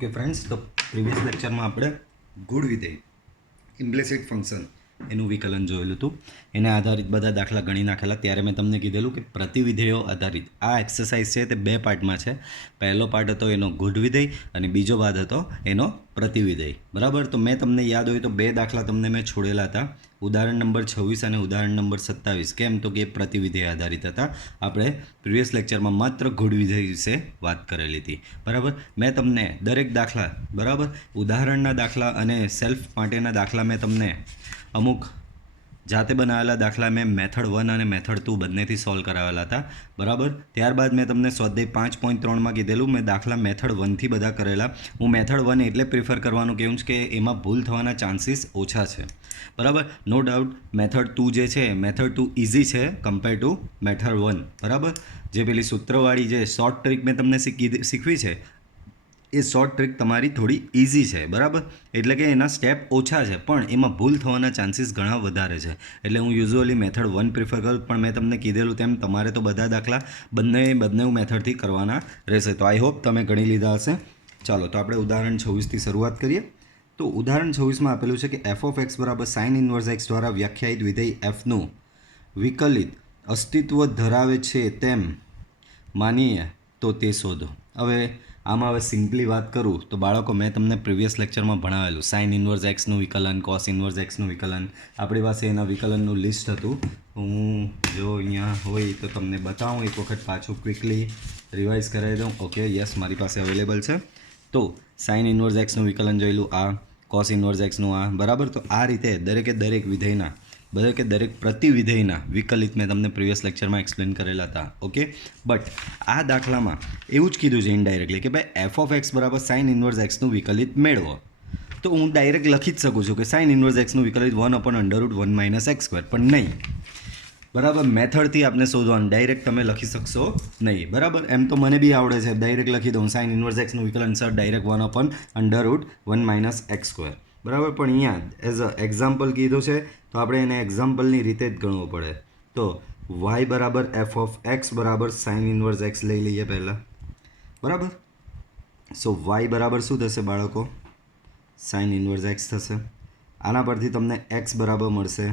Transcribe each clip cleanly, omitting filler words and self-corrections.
Okay friends, તો previous લેક્ચરમાં આપણે ગુડ વિધેય ઇમ્પ્લિસિટ ફંક્શન એનું વિકલન જોયેલું હતું. એને આધારિત બધા દાખલા ગણી નાખેલા. ત્યારે મેં તમને કીધેલું કે પ્રતિવિધેયો આધારિત આ એક્સરસાઇઝ છે તે બે પાર્ટમાં છે. પહેલો પાર્ટ હતો એનો ગુડ વિધેય અને બીજો ભાગ હતો એનો પ્રતિવિધેય. બરાબર, તો મેં તમને યાદ હોય તો બે દાખલા તમને મેં છોડેલા હતા, ઉદાહરણ નંબર 26 અને ઉદાહરણ નંબર 27. કેમ તો કે પ્રતિવિધેય આધારિત હતા. આપણે પ્રીવિયસ લેક્ચરમાં માત્ર ગુડ વિધેય વિશે વાત કરેલી હતી. બરાબર, મેં તમને દરેક દાખલા, બરાબર, ઉદાહરણના દાખલા અને સેલ્ફ માટેના દાખલા મેં તમને અમુક જાતે બનાવેલા દાખલા મેં મેથડ 1 અને મેથડ 2 બંનેથી સોલ્વ કરાવેલા હતા. બરાબર, ત્યારબાદ મેં તમને સ્વાધ્યાય 5.3માં કીધેલું મેં દાખલા મેથડ 1થી બધા કરેલા. હું મેથડ 1 એટલે પ્રિફર કરવાનું કહું છું કે એમાં ભૂલ થવાના ચાન્સીસ ઓછા છે. બરાબર, નો ડાઉટ મેથડ 2 જે છે, મેથડ 2 ઇઝી છે કમ્પેર ટુ મેથડ 1. બરાબર, જે પેલી સૂત્રવાળી જે શોર્ટ ટ્રીક મેં તમને શીખવી છે એ શોર્ટ ટ્રીક તમારી થોડી ઇઝી છે. બરાબર, એટલે કે એના સ્ટેપ ઓછા છે પણ એમાં ભૂલ થવાના ચાન્સીસ ઘણા વધારે છે. એટલે હું યુઝ્યુઅલી મેથડ 1 પ્રિફર કરું, પણ મેં તમને કીધેલું તેમ તમારે તો બધા દાખલા બંને મેથડથી કરવાના રહેશે. તો આઈ હોપ તમે ગણી લીધા હશે. ચાલો, તો આપણે ઉદાહરણ 26થી શરૂઆત કરીએ. તો ઉદાહરણ 26માં આપેલું છે કે એફ ઓફ એક્સ બરાબર સાઇન ઇન્વર્સ એક્સ દ્વારા વ્યાખ્યાયિત વિધેય એફનું વિકલિત અસ્તિત્વ ધરાવે છે તેમ માનીએ તો તે શોધો. આમાં સિમ્પલી વાત કરું તો બાળકો, મેં તમને પ્રીવિયસ લેક્ચરમાં ભણાવેલું સાઇન ઇન્વર્સ એક્સનું વિકલન, કોસ ઇન્વર્સ એક્સનું વિકલન. આપણી પાસે એના વિકલનનું લિસ્ટ હતું. હું જો અહીંયા હોય તો તમને બતાવું, એક વખત પાછું ક્વિકલી રિવાઇઝ કરાવી દઉં. ઓકે, યસ, મારી પાસે અવેલેબલ છે. તો સાઇન ઇન્વર્સ એક્સનું વિકલન જોયેલું આ, કોસ ઇન્વર્સ એક્સનું આ. બરાબર, તો આ રીતે દરેક વિધેયના, દરેક પ્રતિવિધેયના વિકલિત મેં તમને પ્રીવિયસ લેક્ચરમાં એક્સપ્લેન કરેલા હતા. ઓકે, બટ આ દાખલામાં એવું જ કીધું છે ઇનડાયરેક્ટલી કે ભાઈ એફ ઓફ એક્સ બરાબર સાઇન ઇન્વર્સ એક્સનું વિકલિત મેળવો. તો હું ડાયરેક્ટ લખી જ શકું છું કે સાઇન ઇન્વર્સ એક્સનું વિકલિત 1/√1 - x², પણ નહીં. બરાબર, મેથડથી આપણે શોધવાનું, ડાયરેક્ટ તમે લખી શકશો નહીં. બરાબર, એમ તો મને બી આવડે છે, ડાયરેક્ટ લખી દઉં સાઇન ઇન્વર્સ એક્સનું વિકલન સર ડાયરેક્ટ 1/√1 - x². બરાબર, પણ અહીંયા એઝ અ એક્ઝામ્પલ કીધું છે તો આપણે એને એક્ઝામ્પલની રીતે જ ગણવું પડે. તો y બરાબર એફ ઓફ એક્સ બરાબર સાઇન ઇન્વર્સ એક્સ લઈ લઈએ પહેલાં. બરાબર, સો y બરાબર શું થશે બાળકો? સાઇન ઇન્વર્સ એક્સ થશે. આના પરથી તમને x બરાબર મળશે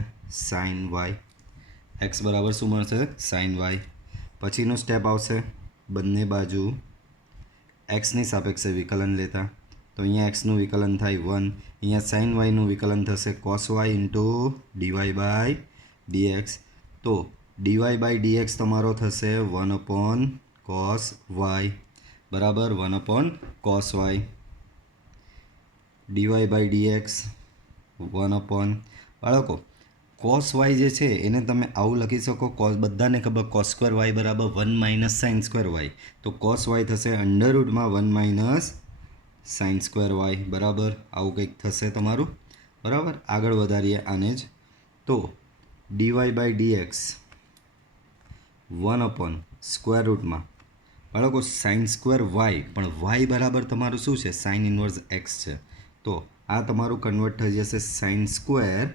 સાઇન y. એક્સ બરાબર શું મળશે? Sign Y. પછીનું સ્ટેપ આવશે બંને બાજુ એક્સની સાપેક્ષે વિકલન લેતા. તો અહીંયા એક્સનું વિકલન થાય 1, અહીંયા સાઇન વાયનું વિકલન થશે cos y into dy by dx. તો ડીવાય બાય ડીએક્સ તમારો થશે 1/cos વાય. બરાબર, 1/cos Y. DY by dx 1 બાળકો કોસ વાય જે છે એને તમે આવું લખી શકો, કોસ બધાને ખબર cos² y બરાબર 1 - sin² y. તો કોસ વાય થશે √1 - sin² y. બરાબર, આવું કંઈક થશે તમારું. બરાબર, આગળ વધારીએ આને જ. તો ડીવાય બાય ડીએક્સ 1/√માં બાળકો sin² y, પણ y બરાબર તમારું શું છે? સાઇન ઇન્વર્સ એક્સ છે. તો આ તમારું કન્વર્ટ થઈ જશે sin².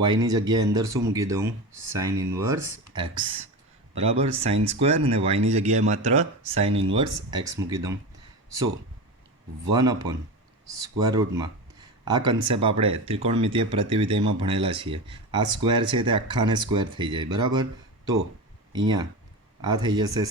વાયની જગ્યાએ અંદર શું મૂકી દઉં? Sine inverse x. બરાબર, sin² અને વાયની જગ્યાએ માત્ર સાઇન ઇન્વર્સ એક્સ મૂકી દઉં. સો 1/√માં આ કન્સેપ્ટ આપણે ત્રિકોણમિતીય પ્રતિવિધેયમાં ભણેલા છીએ. આ સ્ક્વેર છે તે આખાને સ્ક્વેર થઈ જાય. બરાબર, તો અહીંયા આ થઈ જશે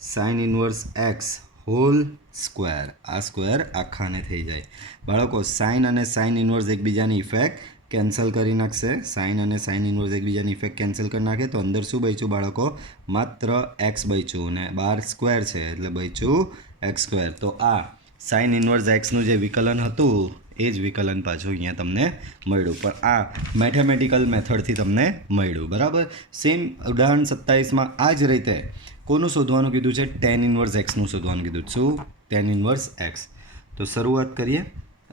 sine inverse x whole square. આ સ્ક્વેર આખાને થઈ જાય. બાળકો, સાઇન અને સાઇન ઇન્વર્સ એકબીજાની ઇફેક્ટ કેન્સલ કરી નાખશે. સાઇન અને સાઇન ઇન્વર્સ એકબીજાની ઇફેક્ટ કેન્સલ કરી નાખે તો અંદર શું બચ્યું બાળકો? માત્ર એક્સ બચ્યું, અને બાર સ્ક્વેર છે એટલે બચ્યું x². તો આ સાઇન ઇન્વર્સ એક્સનું જે વિકલન હતું એ જ વિકલન પાછું અહીંયા તમને મળ્યું, પણ આ મેથેમેટિકલ મેથડથી તમને મળ્યું. બરાબર, સેમ ઉદાહરણ 27માં આ જ રીતે કોનું શોધવાનું કીધું છે? ટેન ઇન્વર્સ એક્સનું શોધવાનું કીધું. શું? Ten inverse x. તો શરૂઆત કરીએ.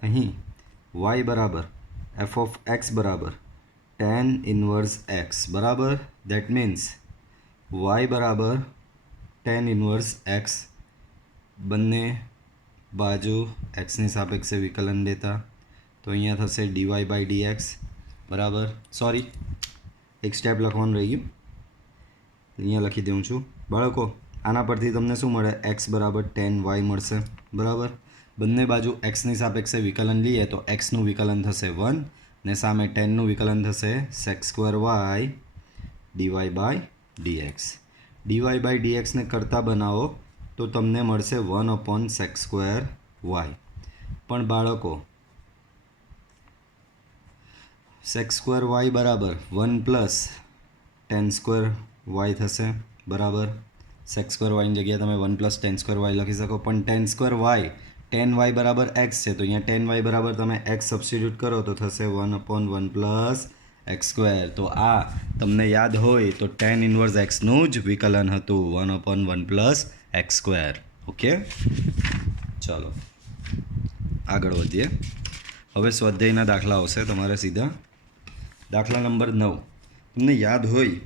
અહીં y બરાબર એફ ઓફ એક્સ બરાબર ટેન ઇન્વર્સ એક્સ. બરાબર, દેટ મીન્સ y બરાબર ટેન ઇન્વર્સ એક્સ. બંને બાજુ એક્સની સાપેક્ષે વિકલન લેતા તો અહીંયા થશે ડીવાય બાય ડીએક્સ. બરાબર, સોરી, એક સ્ટેપ લખવાનું રહી ગયું, અહીંયા લખી દઉં છું બાળકો. આના પરથી તમને શું મળે? એક્સ બરાબર 10y મળશે, બરાબર. બંને બાજુ એક્સની સાપેક્ષે વિકલન લઈએ તો એક્સનું વિકલન થશે 1 ને સામે 10નું વિકલન થશે sec² dy/dx. dy/dx ને કરતા બનાવો તો તમને મળશે 1/sec²y. પણ બાળકો sec² બરાબર 1 + tan² થશે, બરાબર. sec² ની જગ્યાએ તમે 1 + tan² લખી શકો, પણ tan y બરાબર x છે તો અહીંયા tan y બરાબર તમે x સબસ્ટિટ્યૂટ કરો તો થશે 1/1 + x². તો આ તમને યાદ હોય તો tan ઇન્વર્સ x નું જ વિકલન હતું, 1/1 + x². ઓકે, ચાલો આગળ વધીએ. હવે સ્વાધ્યાયના દાખલા આવશે તમારે સીધા. દાખલા નંબર 9 તમને યાદ હોય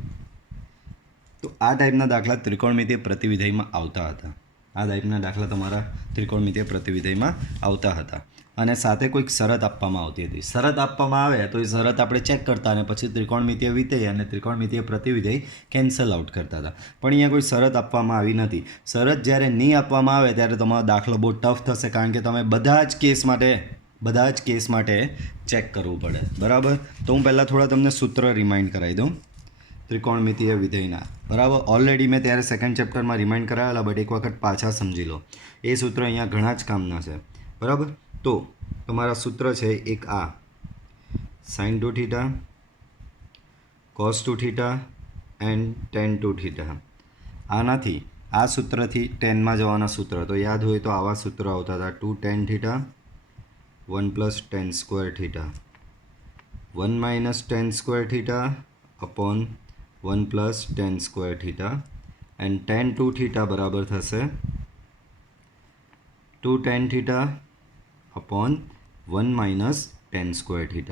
તો આ ટાઈપના દાખલા ત્રિકોણમિતીય પ્રતિવિધેયમાં આવતા હતા. આ ટાઈપના દાખલા તમારા ત્રિકોણમિતીય પ્રતિવિધેયમાં આવતા હતા અને સાથે કોઈક શરત આપવામાં આવતી હતી. શરત આપવામાં આવે તો એ શરત આપણે ચેક કરતા અને પછી ત્રિકોણમિતીય વિધેય અને ત્રિકોણમિતીય પ્રતિવિધેય કેન્સલ આઉટ કરતા હતા. પણ અહીંયા કોઈ શરત આપવામાં આવી નથી. શરત જ્યારે નહીં આપવામાં આવે ત્યારે તમારો દાખલો બહુ ટફ થશે, કારણ કે તમે બધા જ કેસ માટે ચેક કરવું પડે, બરાબર. તો હું પહેલાં થોડા તમને સૂત્ર રિમાઇન્ડ કરાવી દઉં ત્રિકોણમિતીય વિધેયના, બરાબર. ઓલરેડી મેં ત્યારે સેકન્ડ ચેપ્ટરમાં રિમાઇન્ડ કરાવેલા, બટ એક વખત પાછા સમજી લો. એ સૂત્ર અહીંયા ઘણા જ કામના છે, બરાબર. તો તમારા સૂત્ર છે એક આ sin2θ cos2θ એન્ડ tan2θ. આનાથી આ સૂત્રથી 10માં જવાના સૂત્ર તો યાદ હોય તો આવા સૂત્રો આવતા હતા. 2 tan θ 1 + tan²θ 1 - tan²θ upon 1 + tan²θ and tan2θ બરાબર થશે 2 tan θ upon 1 - tan²θ.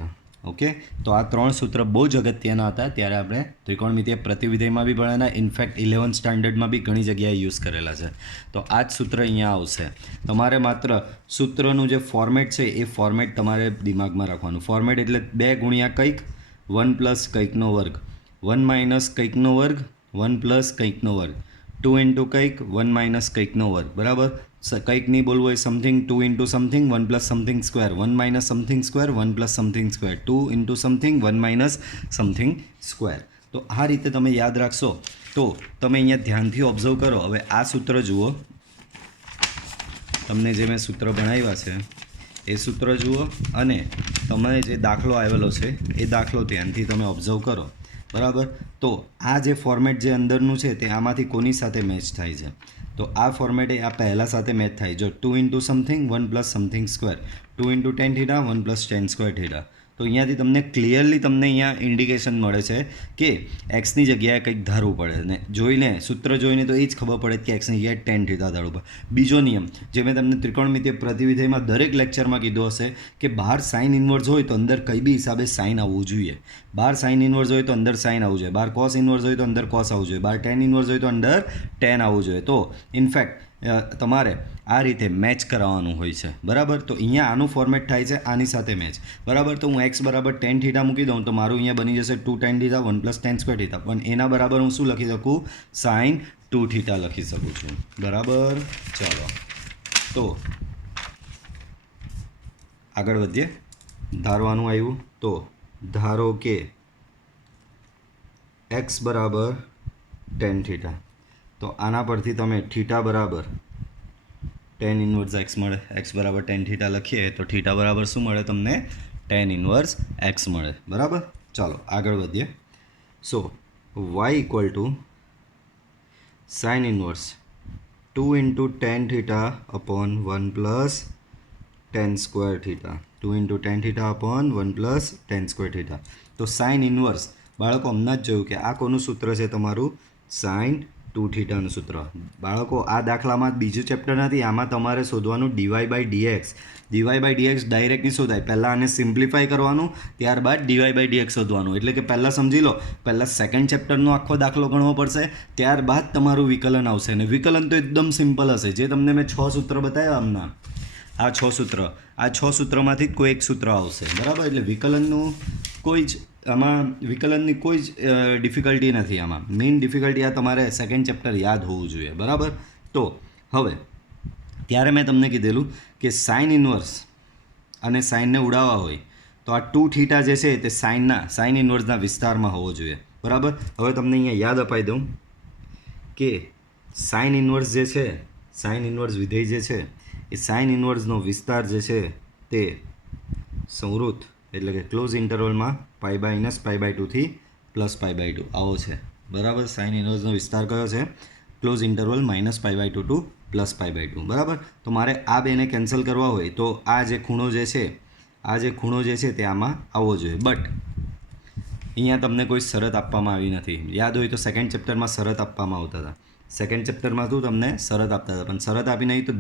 ઓકે, તો આ ત્રણ સૂત્ર બહુ જ અગત્યના હતા. ત્યારે આપણે ત્રિકોણમિતીય પ્રતિવિધેયમાં બી ભણેલા, ઇનફેક્ટ 11th સ્ટાન્ડર્ડમાં બી ઘણી જગ્યાએ યુઝ કરેલા છે. તો આ જ સૂત્ર અહીંયા આવશે. તમારે માત્ર સૂત્રનું જે ફોર્મેટ છે એ ફોર્મેટ તમારે દિમાગમાં રાખવાનું. ફોર્મેટ એટલે 2 ગુણ્યા કંઈક 1 + કંઈકનો વર્ગ, 1 - કંઈકનો વર્ગ 1 + કંઈકનો વર્ગ, 2 × કંઈક 1 - કંઈકનો વર્ગ, બરાબર. કંઈક નહીં બોલવું હોય something, 2 × something 1 + something square, 1 - something square 1 + something square, 2 × something 1 - something square. તો આ રીતે તમે યાદ રાખશો તો તમે અહીંયા ધ્યાનથી ઓબ્ઝર્વ કરો. હવે આ સૂત્ર જુઓ, તમને જે મેં સૂત્ર ભણાવ્યા છે એ સૂત્ર જુઓ અને તમે જે દાખલો આવેલો છે એ દાખલો ધ્યાનથી તમે ઓબ્ઝર્વ કરો, બરાબર. તો આ જે ફોર્મેટ જે અંદરનું છે તે આમાંથી કોની સાથે મેચ થાય છે? તો આ ફોર્મેટ આ પહેલાં સાથે મેચ થાય. જો 2 × something 1 + something square, 2 × tan θ 1 + tan²θ. તો અહીંયાથી તમને ક્લિયરલી તમને અહીંયા ઇન્ડિકેશન મળે છે કે એક્સની જગ્યાએ કંઈક ધારવું પડે ને જોઈને સૂત્ર જોઈને તો એ જ ખબર પડે કે એક્સની જગ્યાએ tan θ ધારવું પડે. બીજો નિયમ જે મેં તમને ત્રિકોણમિતીય પ્રતિવિધેયમાં દરેક લેક્ચરમાં કીધો હશે કે બહાર સાઇન ઇન્વર્સ હોય તો અંદર કઈ બી હિસાબે સાઇન આવવું જોઈએ. બહાર સાઇન ઇન્વર્સ હોય તો અંદર સાઇન આવવું જોઈએ, બહાર કોસ ઇન્વર્સ હોય તો અંદર કોસ આવવું જોઈએ, બહાર tan ઇન્વર્સ હોય તો અંદર tan આવવું જોઈએ. તો ઇનફેક્ટ તમારે આ રીતે મેચ કરાવવાનું હોય છે, બરાબર. તો અહીંયા આનું ફોર્મેટ થાય છે આની સાથે મેચ, બરાબર. તો હું x = tan θ મૂકી દઉં તો મારું અહીંયા બની જશે 2 tan θ 1 + tan²θ, પણ એના બરાબર હું શું લખી શકું? sin 2θ લખી શકું છું, બરાબર. ચાલો તો આગળ વધીએ. ધારવાનું આવ્યું તો ધારો કે x = tan θ. તો આના પરથી તમે θ બરાબર tan ઇન્વર્સ x મળે. x = tan θ લખીએ તો θ બરાબર શું મળે તમને? tan ઇન્વર્સ x મળે, બરાબર. ચાલો આગળ વધીએ. સો y = sin inverse 2 × tan θ upon 1 + tan²θ, 2 × tan θ upon 1 + tan²θ. તો સાઇન ઇન્વર્સ બાળકો હમણાં જ જોયું કે આ કોનું સૂત્ર છે? તમારું sin 2θ નું સૂત્ર. બાળકો આ દાખલામાં બીજું ચેપ્ટર નથી, આમાં તમારે શોધવાનું dy/dx. dy/dx ડાયરેક્ટ નહીં શોધાય, પહેલાં આને સિમ્પ્લિફાય કરવાનું, ત્યારબાદ dy/dx શોધવાનું. એટલે કે પહેલાં સમજી લો, પહેલાં સેકન્ડ ચેપ્ટરનો આખો દાખલો ગણવો પડશે, ત્યારબાદ તમારું વિકલન આવશે. અને વિકલન તો એકદમ સિમ્પલ હશે. જે તમને મેં 6 સૂત્ર બતાવ્યા હમણાં, આ 6 સૂત્રમાંથી જ કોઈ એક સૂત્ર આવશે, બરાબર. એટલે વિકલનનું કોઈ જ આમાં વિકલનની કોઈ જ ડિફિકલ્ટી નથી. આમાં મેઇન ડિફિકલ્ટી આ તમારે સેકન્ડ ચેપ્ટર યાદ હોવું જોઈએ, બરાબર. તો હવે ત્યારે મેં તમને કીધેલું કે સાઇન ઇન્વર્સ અને સાઇનને ઉડાવવા હોય તો આ 2 થીટા જે છે તે સાઇન ઇન્વર્સના વિસ્તારમાં હોવો જોઈએ, બરાબર. હવે તમને અહીંયા યાદ અપાઈ દઉં કે સાઇન ઇન્વર્સ જે છે, સાઇન ઇન્વર્સ વિધેય જે છે એ સાઇન ઇન્વર્સનો વિસ્તાર જે છે તે સંવૃત એટલે કે ક્લોઝ ઇન્ટરવલમાં π/-π/2 થી +π/2 આવો છે, બરાબર. સાઇન ઇન્વર્સનો વિસ્તાર કયો છે? ક્લોઝ ઇન્ટરવલ -π/2 ટુ +π/2, બરાબર. તો મારે આ બેને કેન્સલ કરવા હોય તો આ જે ખૂણો જે છે તે આમાં આવવો જોઈએ. બટ અહીંયા તમને કોઈ શરત આપવામાં આવી નથી. યાદ હોય તો સેકન્ડ ચેપ્ટરમાં શરત આપવામાં આવતા હતા. સેકન્ડ ચેપ્ટરમાં તું તમને શરત આપતા હતા, પણ શરત આપી નહીં તો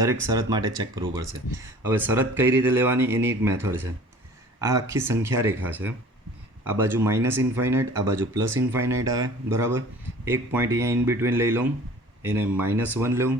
દરેક શરત માટે ચેક કરવું પડશે. હવે શરત કઈ રીતે લેવાની એની એક મેથડ છે. આ આખી સંખ્યા રેખા છે, આ બાજુ -ઇન્ફાઇનાઇટ, આ બાજુ +ઇન્ફાઇનાઇટ આવે, બરાબર. એક પોઈન્ટ અહીંયા ઇન બિટવીન લઈ લઉં, એને -1 લઉં.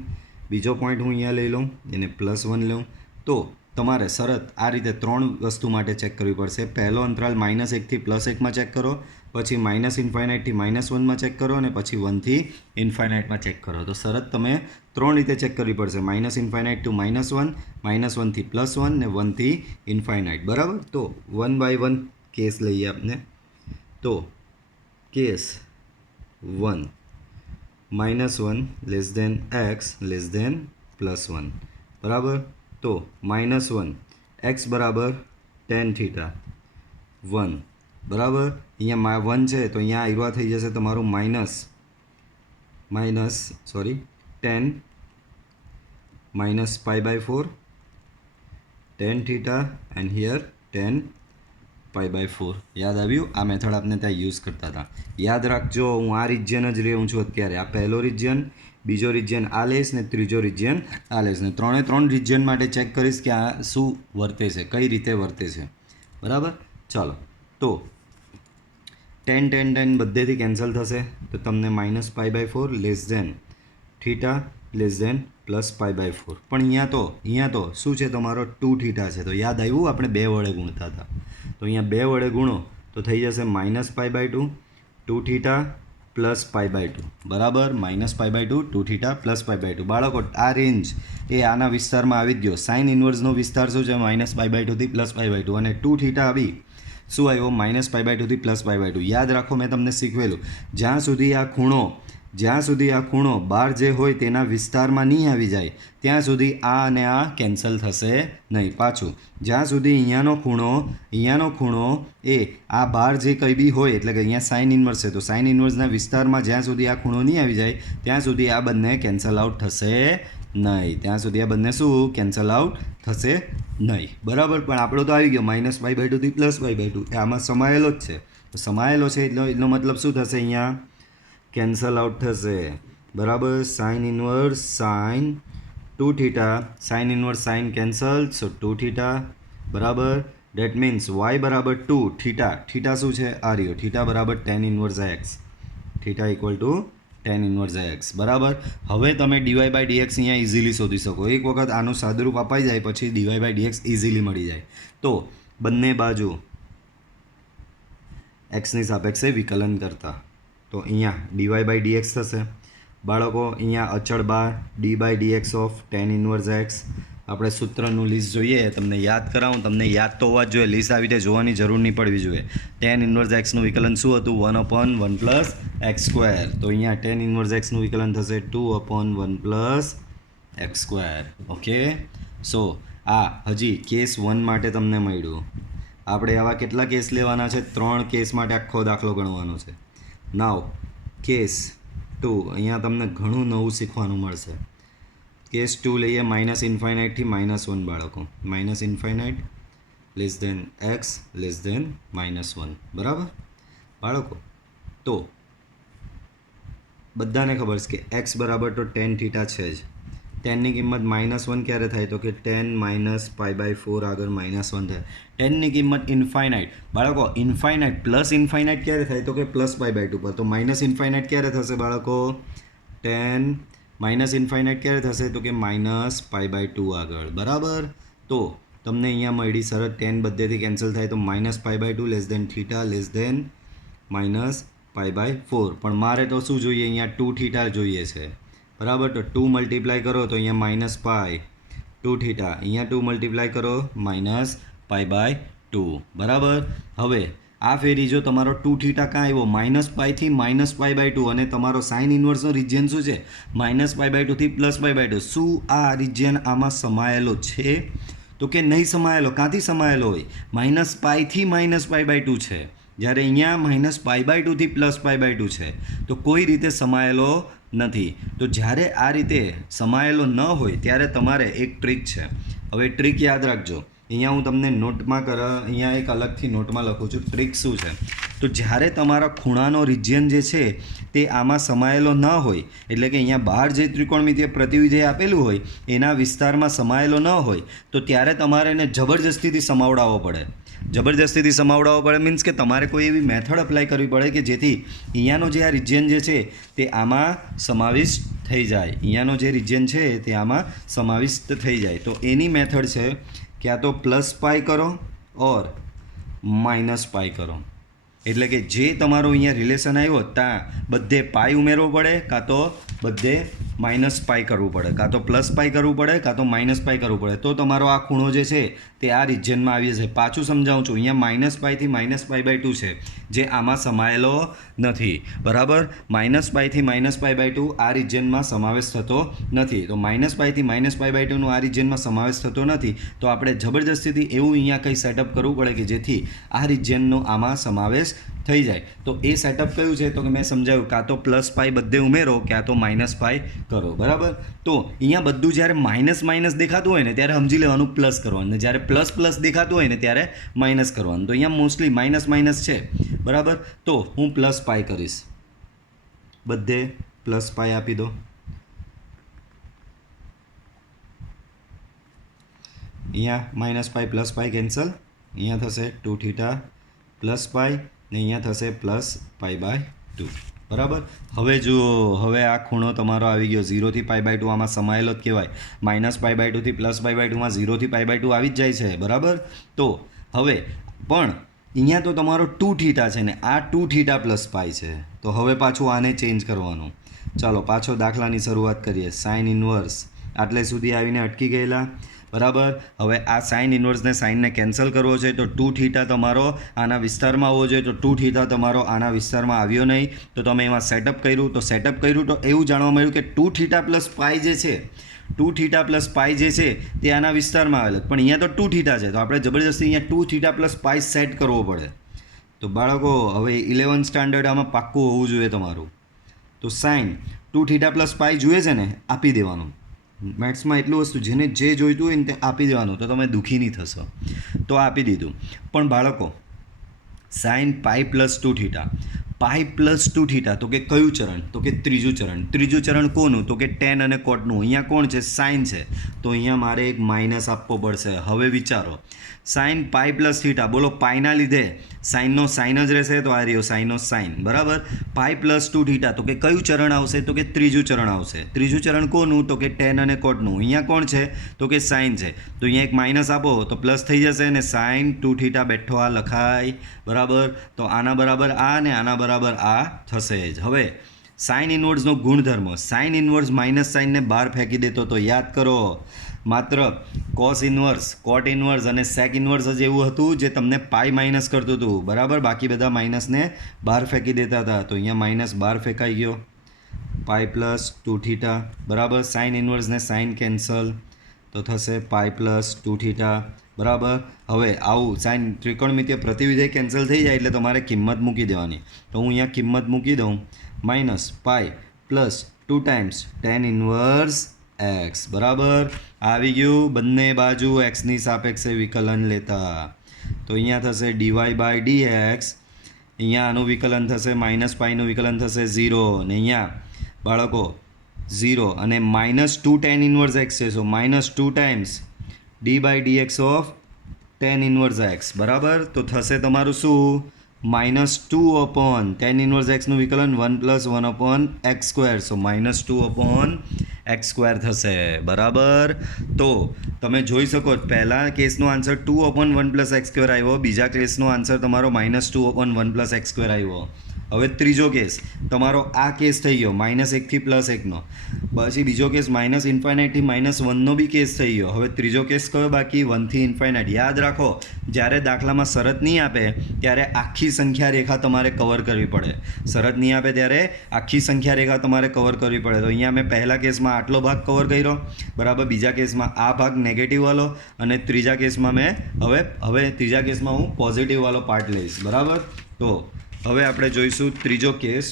બીજો પોઈન્ટ હું અહીંયા લઈ લઉં, એને +1 લઉં. તો તમારે શરત આ રીતે 3 વસ્તુ માટે ચેક કરવી પડશે. પહેલો અંતરાલ -1 થી +1માં ચેક કરો, પછી -ઇન્ફાઇનાઇટથી -1માં ચેક કરો, અને પછી 1 થી ઇન્ફાઇનાઇટમાં ચેક કરો. તો શરત તમે 3 રીતે ચેક કરવી પડશે: -ઇન્ફાઇનાઇટ ટુ -1, -1 થી +1 ને 1 થી ઇન્ફાઇનાઇટ, બરાબર. તો 1 બાય 1 કેસ લઈએ આપણે. તો કેસ 1 -1 x +1, બરાબર. તો -1 x બરાબર tan થીટા 1, બરાબર. અહીંયા 1 છે તો અહીંયા આવ્યા થઈ જશે તમારું tan -π/4 tan theta and here tan π/4. યાદ આવ્યું? આ મેથડ આપણે ત્યાં યુઝ કરતા હતા. યાદ રાખજો, હું આ રિજિયન જ રહ્યું છું અત્યારે. આ પહેલો રિજિયન, બીજો રિજિયન આ લઈશ ને ત્રીજો રિજિયન આ લઈશ, ને 3 રિજિયન માટે ચેક કરીશ કે આ શું વર્તે છે, કઈ રીતે વર્તે છે, બરાબર. ચાલો, તો tan બધેથી કેન્સલ થશે તો તમને -π/4 થીટા +π/4. પણ અહીંયા તો શું છે? તમારો 2 થીટા છે. તો યાદ આવ્યું, આપણે 2 વડે ગુણતા હતા. તો અહીંયા 2 વડે ગુણો તો થઈ જશે -π/2 2 થીટા +π/2, બરાબર. -π/2 2 થીટા +π/2. બાળકો, આ રેન્જ એ આના વિસ્તારમાં આવી જ ગયો. સાઇન ઇન્વર્સનો વિસ્તાર શું છે? -π/2 થી +π/2, અને 2 થીટા આવી શું આવ્યો? -π/2 થી +π/2. યાદ રાખો, મેં તમને શીખવેલું, જ્યાં સુધી આ ખૂણો બહાર જે હોય તેના વિસ્તારમાં નહીં આવી જાય ત્યાં સુધી આ અને આ કેન્સલ થશે નહીં. પાછું, જ્યાં સુધી અહીંયાનો ખૂણો એ આ બહાર જે કંઈ બી હોય, એટલે કે અહીંયા સાઇન ઇન્વર્સ છે તો સાઇન ઇન્વર્સના વિસ્તારમાં જ્યાં સુધી આ ખૂણો નહીં આવી જાય ત્યાં સુધી આ બંને કેન્સલ આઉટ થશે નહીં. ત્યાં સુધી આ બંને શું કેન્સલ આઉટ થશે નહીં, બરાબર. પણ આપણો તો આવી ગયો -π/2 થી +π/2, એ આમાં સમાયેલો જ છે. તો સમાયેલો છે એટલો મતલબ શું થશે? અહીંયા કેન્સલ આઉટ થશે, બરાબર. Sine inverse sine 2 theta, sine inverse sine cancel, so 2 theta, બરાબર. ડેટ મીન્સ y બરાબર 2 થીટા શું છે? આ રહ્યો થીટા બરાબર tan inverse x, theta equal two tan inverse x, બરાબર. હવે તમે dy/dx અહીંયા ઇઝીલી શોધી શકો. એક વખત આનું સાદુરૂપ અપાઈ જાય પછી dy/dx ઇઝીલી મળી જાય. તો બંને બાજુ xની સાપેક્ષે વિકલન કરતા તો અહીંયા dy/dx થશે. બાળકો, અહીંયા અચળ બાર d/dx of tan inverse x. આપણે સૂત્રનું લિસ્ટ જોઈએ, તમને યાદ કરાવું. તમને યાદ તો હોવા જ જોઈએ, લિસ્ટ આવી રીતે જોવાની જરૂર નહીં પડવી જોઈએ. tan ઇન્વર્સ xનું વિકલન શું હતું? 1/1 + x². તો અહીંયા tan ઇન્વર્સ xનું વિકલન થશે 2/1 + x². ઓકે. સો આ હજી કેસ 1 માટે તમને મળ્યું. આપણે આવા કેટલા કેસ લેવાના છે? 3 કેસ માટે આખો દાખલો ગણવાનો છે. નાવ કેસ 2, અહીંયા તમને ઘણું નવું શીખવાનું મળશે. કેસ 2 લઈએ -ઇન્ફાઇનાઇટ થી -1, બાળકો. -ઇન્ફાઇનાઇટ x -1, બરાબર. બાળકો, તો બધાને ખબર છે કે x બરાબર તો tan થીટા છે જ. ટેનની કિંમત -1 ક્યારે થાય? તો કે tan -π/4 આગળ -1 થાય. ટેનની કિંમત ઇન્ફાઇનાઇટ, બાળકો, ઇન્ફાઇનાઇટ +ઇન્ફાઇનાઇટ ક્યારે થાય? તો કે +π/2 પર. તો -ઇન્ફાઇનાઇટ ક્યારે થશે બાળકો? tan -ઇન્ફાઇનાઇટ ક્યારે થશે? તો કે -π/2 આગળ, બરાબર. તો તમને અહીંયા મળી શરત ટેન બધેથી કેન્સલ થાય તો -π/2 less than theta less than -π/4 પણ મારે તો શું જોઈએ અહીંયા 2 થીટા જોઈએ છે બરાબર તો 2 મલ્ટીપ્લાય કરો તો અહીંયા -π 2 થીટા અહીંયા 2 મલ્ટીપ્લાય કરો -π/2 બરાબર હવે આ ફેરી જો તમારો 2 થીટા ક્યાં આવ્યો -π થી -π/2 અને તમારો સાઇન ઇન્વર્સનો રિજિયન શું છે -π/2 થી +π/2 શું આ રિજિયન આમાં સમાયેલો છે તો કે નહીં સમાયેલો ક્યાંથી સમાયેલો હોય -π થી -π/2 છે જ્યારે અહીંયા -π/2 થી +π/2 છે તો કોઈ રીતે સમાયેલો નથી તો જ્યારે આ રીતે સમાયેલો ન હોય ત્યારે તમારે એક ટ્રીક છે હવે ટ્રીક યાદ રાખજો અહીંયા હું તમને નોટમાં અહીંયા એક અલગથી નોટમાં લખું છું ટ્રીક શું છે તો જ્યારે તમારા ખૂણાનો રિજિયન જે છે તે આમાં સમાયેલો ન હોય એટલે કે અહીંયા બહાર જે ત્રિકોણમિતિય પ્રતિવિધેય આપેલું હોય એના વિસ્તારમાં સમાયેલો ન હોય તો ત્યારે તમારે એને જબરજસ્તીથી સમાવડાવવો પડે જબરજસ્તીથી સમાવડાવવો પડે મીન્સ કે તમારે કોઈ એવી મેથડ અપ્લાય કરવી પડે કે જેથી અહીંયાનો જે આ રિજિયન જે છે તે આમાં સમાવિષ્ટ થઈ જાય અહીંયાનો જે રિજિયન છે તે આમાં સમાવિષ્ટ થઈ જાય તો એની મેથડ છે ક્યાં તો +π કરો ઓર -π કરો એટલે કે જે તમારો અહીંયા રિલેશન આવ્યો ત્યાં બધે પાઈ ઉમેરવો પડે કાં તો બધે -π કરવું પડે કાં તો +π કરવું પડે કાં તો -π કરવું પડે તો તમારો આ ખૂણો જે છે તે આ રિજિયનમાં આવી જશે પાછું સમજાવું છું અહીંયા -π થી -π/2 છે જે આમાં સમાયેલો નથી બરાબર -π થી -π/2 આ રિજિયનમાં સમાવેશ થતો નથી તો -π થી -π/2 નું આ રિજિયનમાં સમાવેશ થતો નથી તો આપણે જબરજસ્તીથી એવું અહીંયા કંઈ સેટઅપ કરવું પડે કે જેથી આ રિજિયનનો આમાં સમાવેશ થઈ જાય તો એ સેટઅપ કયું છે તો કે મેં સમજાવ્યું કાં તો +π બધે ઉમેરો ક્યાં તો -π કરો બરાબર તો અહીંયા બધું જ્યારે માઇનસ દેખાતું હોય ને ત્યારે સમજી લેવાનું પ્લસ કરવાનું જ્યારે પ્લસ દેખાતું હોય ને ત્યારે માઇનસ કરવાનું તો અહીંયા મોસ્ટલી માઇનસ છે બરાબર તો હું +π કરીશ બધે +π આપી દો અહીંયા -π +π કેન્સલ અહીંયા થશે 2 થીટા +π ને અહીંયા થશે +π/2 બરાબર હવે જુઓ હવે આ ખૂણો તમારો આવી ગયો 0 થી π/2 આમાં સમાયેલો જ કહેવાય -π/2 થી +π/2 માં 0 થી π/2 આવી જ જાય છે બરાબર તો હવે પણ અહીંયા તો તમારો 2 થીટા છે ને આ 2 થીટા +π છે તો હવે પાછું આને ચેન્જ કરવાનું ચાલો પાછો દાખલાની શરૂઆત કરીએ સાઇન ઇન્વર્સ આટલે સુધી આવીને અટકી ગયેલા બરાબર હવે આ સાઇન ઇન્વર્સને સાઇનને કેન્સલ કરવો છે તો 2 થીટા તમારો આના વિસ્તારમાં આવવો જોઈએ તો 2 થીટા તમારો આના વિસ્તારમાં આવ્યો નહીં તો તમે એમાં સેટઅપ કર્યું તો એવું જાણવા મળ્યું કે 2 થીટા +π જે છે 2 થીટા +π જે છે તે આના વિસ્તારમાં આવેલો પણ અહીંયા તો 2 થીટા છે તો આપણે જબરજસ્તી અહીંયા 2 થીટા +π સેટ કરવો પડે તો બાળકો હવે 11 સ્ટાન્ડર્ડ આમાં પાક્કું હોવું જોઈએ તમારું તો સાઇન 2 થીટા +π જોઈએ છે ને આપી દેવાનું મેથ્સમાં એટલું વસ્તુ જેને જે જોઈતું હોય ને તે આપી દેવાનું તો તમે દુઃખી નહીં થશો તો આપી દીધું પણ બાળકો સાઇન π + 2 થીટા π + 2 થીટા તો કે કયું ચરણ તો કે ત્રીજું ચરણ કોનું તો કે ટેન અને કોટનું અહીંયા કોણ છે સાઇન છે તો અહીંયા મારે એક માઇનસ આપવો પડશે હવે વિચારો સાઇન π + થીટા બોલો પાઈના લીધે સાઇનનો સાઇન જ રહેશે તો આ રહ્યો સાઇનનો સાઇન બરાબર π + 2 થીટા તો કે કયું ચરણ આવશે તો કે ત્રીજું ચરણ આવશે ત્રીજું ચરણ કોનું તો કે ટેન અને કોટનું અહીંયા કોણ છે તો કે સાઇન છે તો અહીંયા એક માઇનસ આપો તો પ્લસ થઈ જશે ને સાઇન 2 થીટા બેઠો આ લખાય બરાબર તો આના બરાબર આ ને આના બરાબર આ થશે જ હવે સાઇન ઇન્વર્સનો ગુણધર્મ સાઇન ઇન્વર્સ માઇનસ સાઇનને બહાર ફેંકી દેતો તો યાદ કરો માત્ર કોસ ઇન્વર્સ કોટ ઇન્વર્સ અને સેક ઇન્વર્સ જ એવું હતું જે તમને પાઈ માઇનસ કરતું હતું બરાબર બાકી બધા માઇનસને બહાર ફેંકી દેતા હતા તો અહીંયા માઇનસ બહાર ફેંકાઈ ગયો π + 2 થીટા બરાબર સાઇન ઇન્વર્સને સાઇન કેન્સલ તો થશે π + 2 થીટા બરાબર હવે આવું સાઇન ત્રિકોણમિતિય પ્રતિવિધેય કેન્સલ થઈ જાય એટલે તમારે કિંમત મૂકી દેવાની તો હું અહીંયા કિંમત મૂકી દઉં -π + 2 ટાઈમ્સ tan ઇન્વર્સ x બરાબર આવી ગયું બંને બાજુ xની સાપેક્ષે વિકલન લેતા તો અહીંયા થશે dy/dx અહીંયા આનું વિકલન થશે -π નું વિકલન થશે 0 અને અહીંયા બાળકો 0 અને -2 tan ઇન્વર્સ x છે સો -2 times d/dx of tan inverse x બરાબર તો થશે તમારું શું -2/tan−1 નું વિકલન 1 + 1/x². સો -2/x² થશે. બરાબર. તો તમે જોઈ શકો પહેલા કેસનો આન્સર 2/1 + x² આવ્યો, બીજા કેસનો આન્સર તમારો -2/1 + x² આવ્યો. હવે ત્રીજો કેસ તમારો આ કેસ થઈ ગયો -1 થી +1નો. પછી બીજો કેસ -∞ થી -1નો બી કેસ થઈ ગયો. હવે ત્રીજો કેસ કયો બાકી? 1 થી ∞. યાદ રાખો, જ્યારે દાખલામાં શરત નહીં આપે ત્યારે આખી સંખ્યા રેખા તમારે કવર કરવી પડે. શરત નહીં આપે ત્યારે આખી સંખ્યા રેખા તમારે કવર કરવી પડે. તો અહીંયા મેં પહેલા કેસમાં આટલો ભાગ કવર કર્યો, બરાબર. બીજા કેસમાં આ ભાગ નેગેટિવ વાળો, અને ત્રીજા કેસમાં મેં હવે ત્રીજા કેસમાં હું પોઝિટિવ વાળો પાર્ટ લઈશ, બરાબર. તો હવે આપણે જોઈશું ત્રીજો કેસ.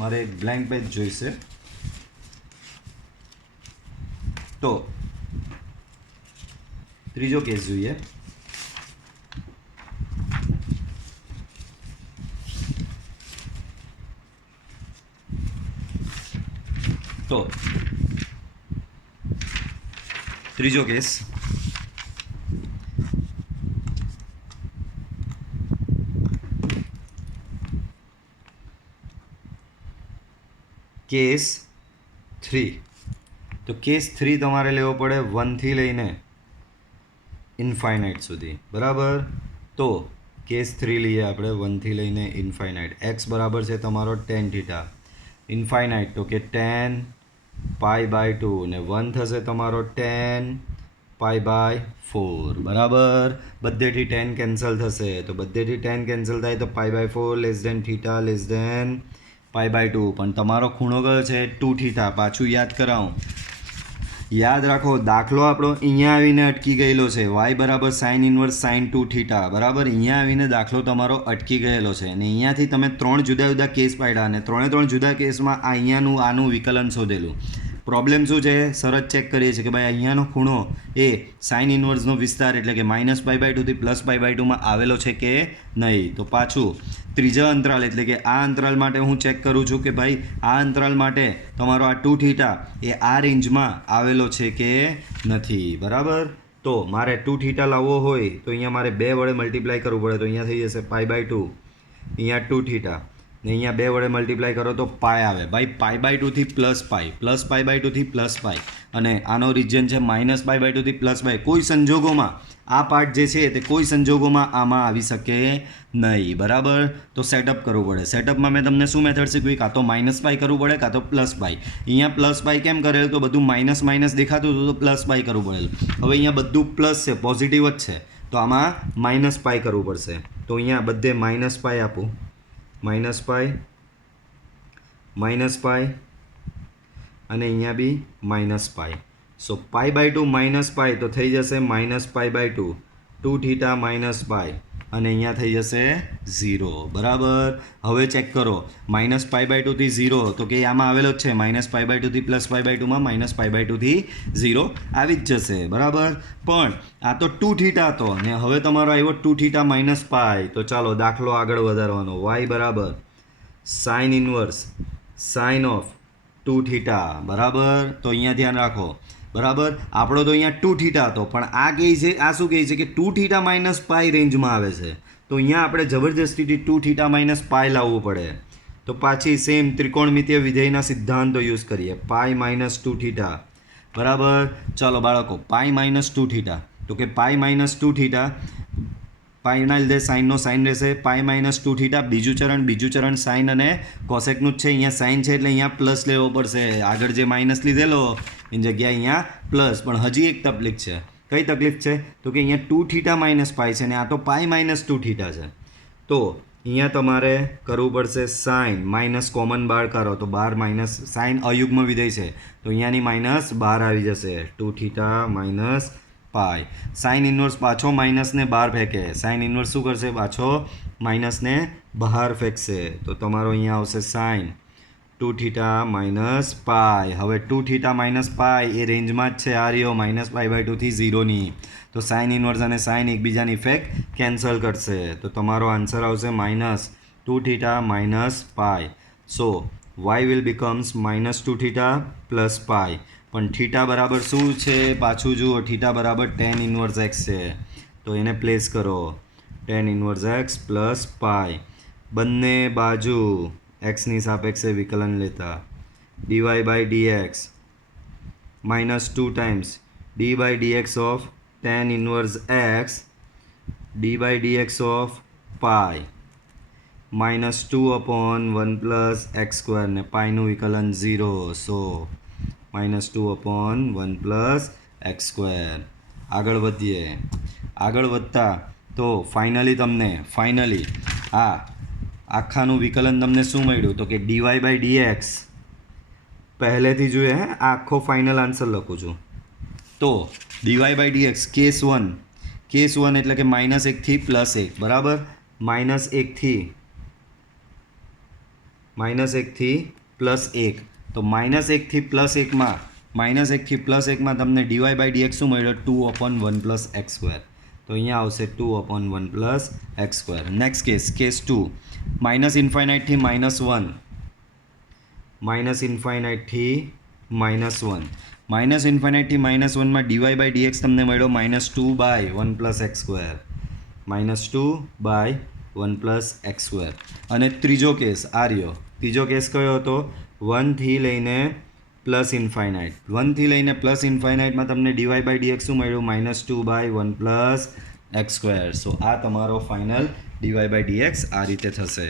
મારે એક બ્લેન્ક પેજ જોઈશે. તો ત્રીજો કેસ જોઈએ. તો ત્રીજો કેસ કેસ 3. તો કેસ 3 તમારે લેવો પડે 1 થી લઈને ઇન્ફાઇનાઇટ સુધી, બરાબર. તો કેસ 3 લઈએ આપણે 1 થી લઈને ઇન્ફાઇનાઇટ. એક્સ બરાબર છે તમારો tan θ. ઇન્ફાઇનાઇટ તો કે tan π/2 ને 1 થશે તમારો tan π/4, બરાબર. બધેથી tan કેન્સલ થશે, તો બધેથી tan કેન્સલ થાય તો π/4 θ π/2. પણ તમારો ખૂણો કયો છે? 2θ. પાછું યાદ કરાવું, યાદ રાખો દાખલો આપણો અહીંયા આવીને અટકી ગયેલો છે. y બરાબર sin ઇન્વર્સ sin 2θ, બરાબર. અહીંયા આવીને દાખલો તમારો અટકી ગયેલો છે, અને અહીંયાથી તમે 3 જુદા જુદા કેસ પાડ્યા, અને 3 જુદા કેસમાં આનું વિકલન શોધેલું. પ્રોબ્લેમ શું છે? શરત ચેક કરીએ છીએ કે ભાઈ અહીંયાનો ખૂણો એ સાઇન ઇન્વર્સનો વિસ્તાર એટલે કે -π/2 થી +π/2માં આવેલો છે કે નહીં. તો પાછું ત્રીજા અંતરાલ એટલે કે આ અંતરાલ માટે હું ચેક કરું છું કે ભાઈ આ અંતરાલ માટે તમારો આ 2θ એ આ રેન્જમાં આવેલો છે કે નથી, બરાબર. તો મારે 2θ લાવવો હોય તો અહીંયા મારે 2 વડે મલ્ટીપ્લાય કરવું પડે. તો અહીંયા થઈ જશે π/2, અહીંયા 2θ, ને અહીંયા 2 વડે મલ્ટીપ્લાય કરો તો પાય આવે. ભાઈ π/2 થી +π થી +π, અને આનો રિજન છે -π/2 થી +π. કોઈ સંજોગોમાં આ પાર્ટ જે છે તે કોઈ સંજોગોમાં આમાં આવી શકે નહીં, બરાબર. તો સેટઅપ કરવું પડે. સેટઅપમાં મેં તમને શું મેથડ શીખવી? કાં તો -π કરવું પડે, કાં તો +π. અહીંયા +π કેમ કરેલું? તો બધું માઇનસ દેખાતું હતું તો +π કરવું પડેલું. હવે અહીંયા બધું પ્લસ છે, પોઝિટિવ જ છે, તો આમાં -π કરવું પડશે. તો અહીંયા બધે -π આપું, -π અને અહીંયા બી -π. સો π/2 -π તો થઈ જશે -π/2, 2θ -π, અને અહીંયા થઈ જશે 0, બરાબર. હવે ચેક કરો -π/2 થી 0, તો કે આમાં આવેલો જ છે -π/2 થી +π/2માં -π/2 થી 0 આવી જ જશે, બરાબર. પણ આ તો 2θ હતો, ને હવે તમારો આવ્યો 2θ -π. તો ચાલો દાખલો આગળ વધારવાનો. y બરાબર sin ઇન્વર્સ sin ઓફ 2θ, બરાબર. તો અહીંયા ધ્યાન રાખો, બરાબર. આપણો તો અહીંયા 2θ હતો, પણ આ કહે છે, આ શું કહે છે કે 2θ -π રેન્જમાં આવે છે. તો અહીંયા આપણે જબરજસ્તીથી 2θ -π લાવવું પડે. તો પાછી સેમ ત્રિકોણમિતીય વિધેયના સિદ્ધાંતો યુઝ કરીએ. π -2θ, બરાબર. ચાલો બાળકો, π -2θ, તો કે π -2θ, પાઈના લીધે સાઇનનો સાઇન રહેશે. π -2θ બીજું ચરણ સાઇન અને કોસેકનું જ છે. અહીંયા સાઇન છે એટલે અહીંયા પ્લસ લેવો પડશે. આગળ જે માઇનસ લીધેલો એની જગ્યાએ અહીંયા પ્લસ. પણ હજી એક તકલીફ છે. કઈ તકલીફ છે? તો કે અહીંયા 2θ -π છે, અને આ તો π -2θ છે. તો અહીંયા તમારે કરવું પડશે સાઇન, માઇનસ કોમન બહાર કાઢો તો બહાર માઇનસ, સાઇન અયુગ્મ વિધેય છે તો અહીંયાની માઇનસ બહાર આવી જશે. 2θ -π. સાઇન ઇન્વર્સ પાછો માઇનસને બહાર ફેંકે. સાઇન ઇન્વર્સ શું કરશે? પાછો માઇનસને બહાર ફેંકશે. તો તમારો અહીંયા આવશે સાઇન 2θ -π. હવે 2θ -π એ રેન્જમાં જ છે. આ રહ્યો -π/2 થી 0ની. તો સાઇન ઇન્વર્સ અને સાઇન એકબીજાની ઇફેક્ટ કેન્સલ કરશે. તો તમારો આન્સર આવશે -2θ -π. સો y will becomes -2θ + π. પણ થીટા બરાબર શું છે? પાછું જુઓ, થીટા બરાબર tan ઇન્વર્સ x છે. તો એને પ્લેસ કરો. Tan inverse x plus pi, બંને બાજુ એક્સની સાપેક્ષે વિકલન લેતા dy by dx minus 2 times d by dx of tan inverse x d by dx of pi minus 2 upon 1 plus x square ને પાઈનું વિકલન 0, so minus 2 upon 1 plus x square. આગળ વધીએ. આગળ વધતા તો ફાઇનલી આ આખાનું વિકલન તમને શું મળ્યું તો કે dy by dx પહેલેથી જોઈએ હે આખો ફાઇનલ આન્સર લખું છું તો dy by dx case one એટલે કે -1 પ્લસ 1 બરાબર, -1 થી પ્લસ 1 તો -1 પ્લસ 1માં તમને ડીવાય બાય ડીએક્સ શું મળ્યો 2/1 પ્લસ એક્સ સ્ક્વેર, તો અહીંયા આવશે 2/1 plus x square. Next case 2 -∞ થી -1 -∞ થી -1 માં ડીવાય બાય ડીએક્સ તમને મળ્યો -2/1 plus x square, -2/1 plus x square. અને ત્રીજો કેસ કયો હતો 1 થી લઈને પ્લસ ઇન્ફાઇનાઇટમાં તમને ડીવાય બાય ડીએક્સ શું મળ્યું -2/1 પ્લસ એક્સ સ્ક્વેર. સો આ તમારો ફાઇનલ ડીવાય બાય ડીએક્સ આ રીતે થશે.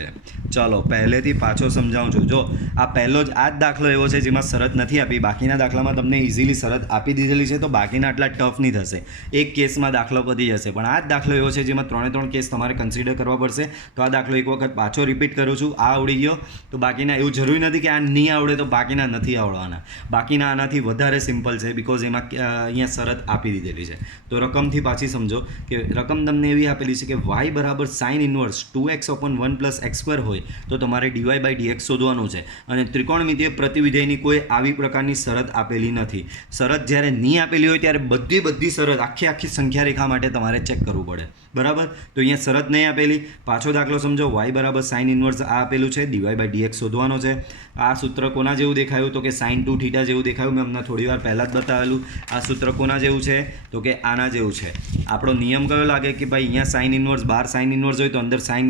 ચાલો પહેલેથી પાછો સમજાવું છું. જો આ પહેલો જ આ જ દાખલો એવો છે જેમાં શરત નથી આપી, બાકીના દાખલામાં તમને ઇઝીલી શરત આપી દીધેલી છે તો બાકીના આટલા ટફ નહીં થશે, એક કેસમાં દાખલો પતી જશે. પણ આ જ દાખલો એવો છે જેમાં 3 કેસ તમારે કન્સિડર કરવા પડશે. તો આ દાખલો એક વખત પાછો રિપીટ કરું છું. આ આવડી ગયો તો બાકીના એવું જરૂરી નથી કે આ નહીં આવડે તો બાકીના નથી આવડવાના, બાકીના આનાથી વધારે સિમ્પલ છે બિકોઝ એમાં અહીંયા શરત આપી દીધેલી છે. તો રકમથી પાછી સમજો કે રકમ તમને એવી આપેલી છે કે y બરાબર sine inverse 2x/1 plus x square હોય તો તમારે ડીવાય બાય ડીએક્સ શોધવાનું છે. અને ત્રિકોણમિતિય પ્રતિવિધેયની કોઈ આવી પ્રકારની શરત આપેલી નથી. શરત જ્યારે નહીં આપેલી હોય ત્યારે બધી શરત આખી સંખ્યા રેખા માટે તમારે ચેક કરવું પડે, બરાબર. તો અહીંયા શરત નહીં આપેલી. પાછો દાખલો સમજો. y બરાબર સાઇન ઇન્વર્સ આ આપેલું છે, ડીવાય બાય ડીએક્સ શોધવાનો છે. આ સૂત્ર કોના જેવું દેખાયું તો કે સાઇન 2 થીટા જેવું દેખાયું, મેં અમને થોડી વાર પહેલાં જ બતાવેલું. આ સૂત્ર કોના જેવું છે તો કે આના જેવું છે. આપણો નિયમ કયો લાગે કે ભાઈ અહીંયા સાઇન ઇન્વર્સ, બહાર સાઇન ઇન્વર્સ હોય તો અંદર સાઇન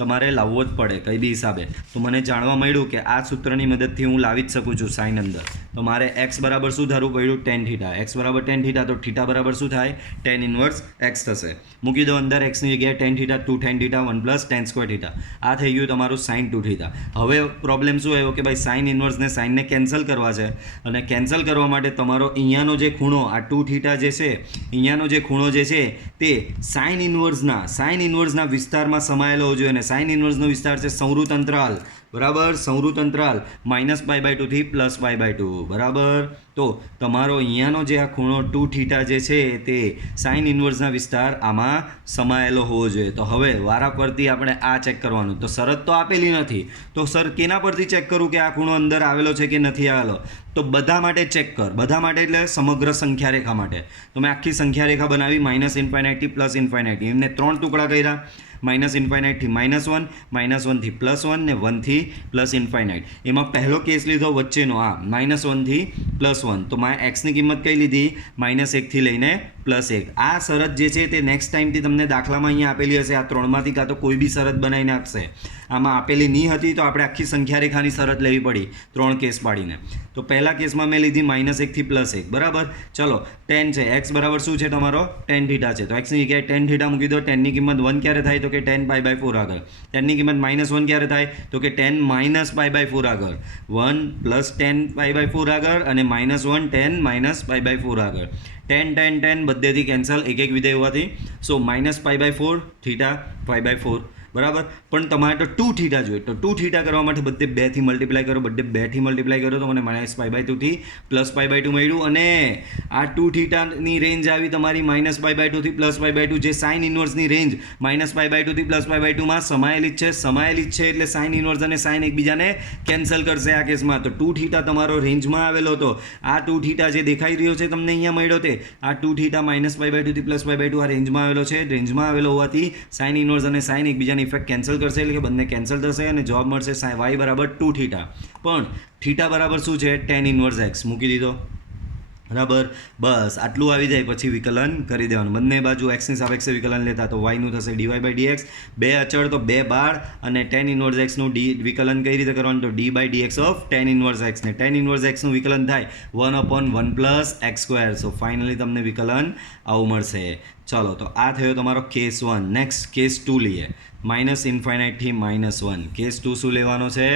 તમારે લાવવો જ પડે કંઈ બી હિસાબે. તો મને જાણવા મળ્યું કે આ સૂત્રની મદદથી હું લાવી જ શકું છું સાઇન અંદર. તો મારે એક્સ બરાબર શું ધારવું પડ્યું tan થીટા, એક્સ બરાબર tan થીટા તો થીટા બરાબર શું થાય tan ઇન્વર્સ એક્સ થશે. મૂકી દો અંદર એક્સની જગ્યાએ tan theta 2 tan theta 1 plus tan square theta. આ થઈ ગયું તમારું સાઇન 2 થીટા. હવે પ્રોબ્લેમ શું આવ્યો કે ભાઈ સાઇન ઇન્વર્સને સાઇનને કેન્સલ કરવા છે અને કેન્સલ કરવા માટે તમારો અહીંયાનો જે ખૂણો આ 2 થીટા જે છે અહીંયાનો જે ખૂણો જે છે તે સાઇન ઇન્વર્સના વિસ્તારમાં સમાયેલો હોવો જોઈએ. અને સાઇન ઇન્વર્સનો વિસ્તાર છે સંવૃત અંતરાલ, બરાબર, સંવૃત અંતરાલ -π/2 થી +π/2, બરાબર. તો તમારો અહીંયાનો જે આ ખૂણો 2 થીટા જે છે તે સાઇન ઇન્વર્સના વિસ્તાર આમાં સમાયેલો હોવો જોઈએ. તો હવે વારા પરથી આપણે આ ચેક કરવાનું. તો શરત તો આપેલી નથી તો સર કેના પરથી ચેક કરું કે આ ખૂણો અંદર આવેલો છે કે નથી આવેલો? તો બધા માટે ચેક કર. બધા માટે એટલે સમગ્ર સંખ્યા રેખા માટે. તો મેં આખી સંખ્યા રેખા બનાવી -∞ થી +∞. એમને 3 ટુકડા કર્યા. -∞ થી -1, -1 થી +1 ને 1 થી +∞. એમાં પહેલો કેસ લીધો વચ્ચેનો આ -1 થી +1. તો મારે એક્સની કિંમત કઈ લીધી -1 થી લઈને +1. આ શરત જે છે તે નેક્સ્ટ ટાઈમથી તમને દાખલામાં અહીંયા આપેલી હશે. આ 3માંથી કાં તો કોઈ બી શરત બનાવીને આપશે. આમાં આપેલી નહીં હતી તો આપણે આખી સંખ્યા રેખાની શરત લેવી પડી 3 કેસ પાડીને. તો પહેલા કેસમાં મેં લીધી -1 થી +1, બરાબર. ચલો tan છે, એક્સ બરાબર શું છે તમારો tan થીટા છે. તો એક્સની જગ્યાએ tan થીટા મૂકી દો. tan ની કિંમત 1 ક્યારે થાય તો કે tan π/4 આગળ. tan ની કિંમત -1 ક્યારે થાય તો કે tan -π/4 આગળ. 1 + tan π/4 આગળ અને -1 tan -π/4 આગળ. tan બધેથી કેન્સલ, એક વિધેય હોવાથી. સો -π/4 થીટા π/4, બરાબર. પણ તમારે તો 2 થીટા જોઈએ. તો 2 થીટા કરવા માટે બધે 2 થી મલ્ટીપ્લાય કરો, બધે 2 થી મલ્ટીપ્લાય કરો તો મને -π/2 થી +π/2 મળ્યું. અને આ 2 થીટાની રેન્જ આવી તમારી -π/2 થી +π/2, જે સાઇન ઇન્વર્સની રેન્જ -π/2 થી +π/2 માં સમાયેલી જ છે. એટલે સાઇન ઇન્વર્સ અને સાઇન એકબીજાને કેન્સલ કરશે આ કેસમાં. તો 2 થીટા તમારો રેન્જમાં આવેલો હતો. આ 2 થીટા જે દેખાઈ રહ્યો છે તમને અહીંયા મળ્યો તે આ 2 થીટા -π/2 થી +π/2 આ રેન્જમાં આવેલો છે. રેન્જમાં આવેલો હોવાથી સાઇન ઇન્વર્સ અને સાઇન એકબીજાની ઇફેક્ટ કેન્સલ કરશે, એટલે કે બંને કેન્સલ થશે અને જવાબ મળશે y બરાબર 2 થીટા. પણ થીટા બરાબર શું છે tan ઇન્વર્સ x મૂકી દીધો. બરાબર, બસ આટલું આવી જાય પછી વિકલન કરી દેવાનું. બંને બાજુ એક્સની સાપેક્ષે વિકલન લેતા તો વાયનું થશે dy બાય dx. બે અચળ તો બે બાર, અને ટેન ઇનવર્સ એક્સનું વિકલન કઈ રીતે કરવાનું? તો d by dx of tan inverse x, ને ટેન ઇનવર્સ એક્સનું વિકલન થાય 1/1 plus x square. So finally તમને વિકલન આવું મળશે. ચાલો, તો આ થયો તમારો કેસ 1. નેક્સ્ટ કેસ 2 લઈએ. -ઇન્ફાઇનાઇટથી -1. કેસ 2 શું લેવાનો છે?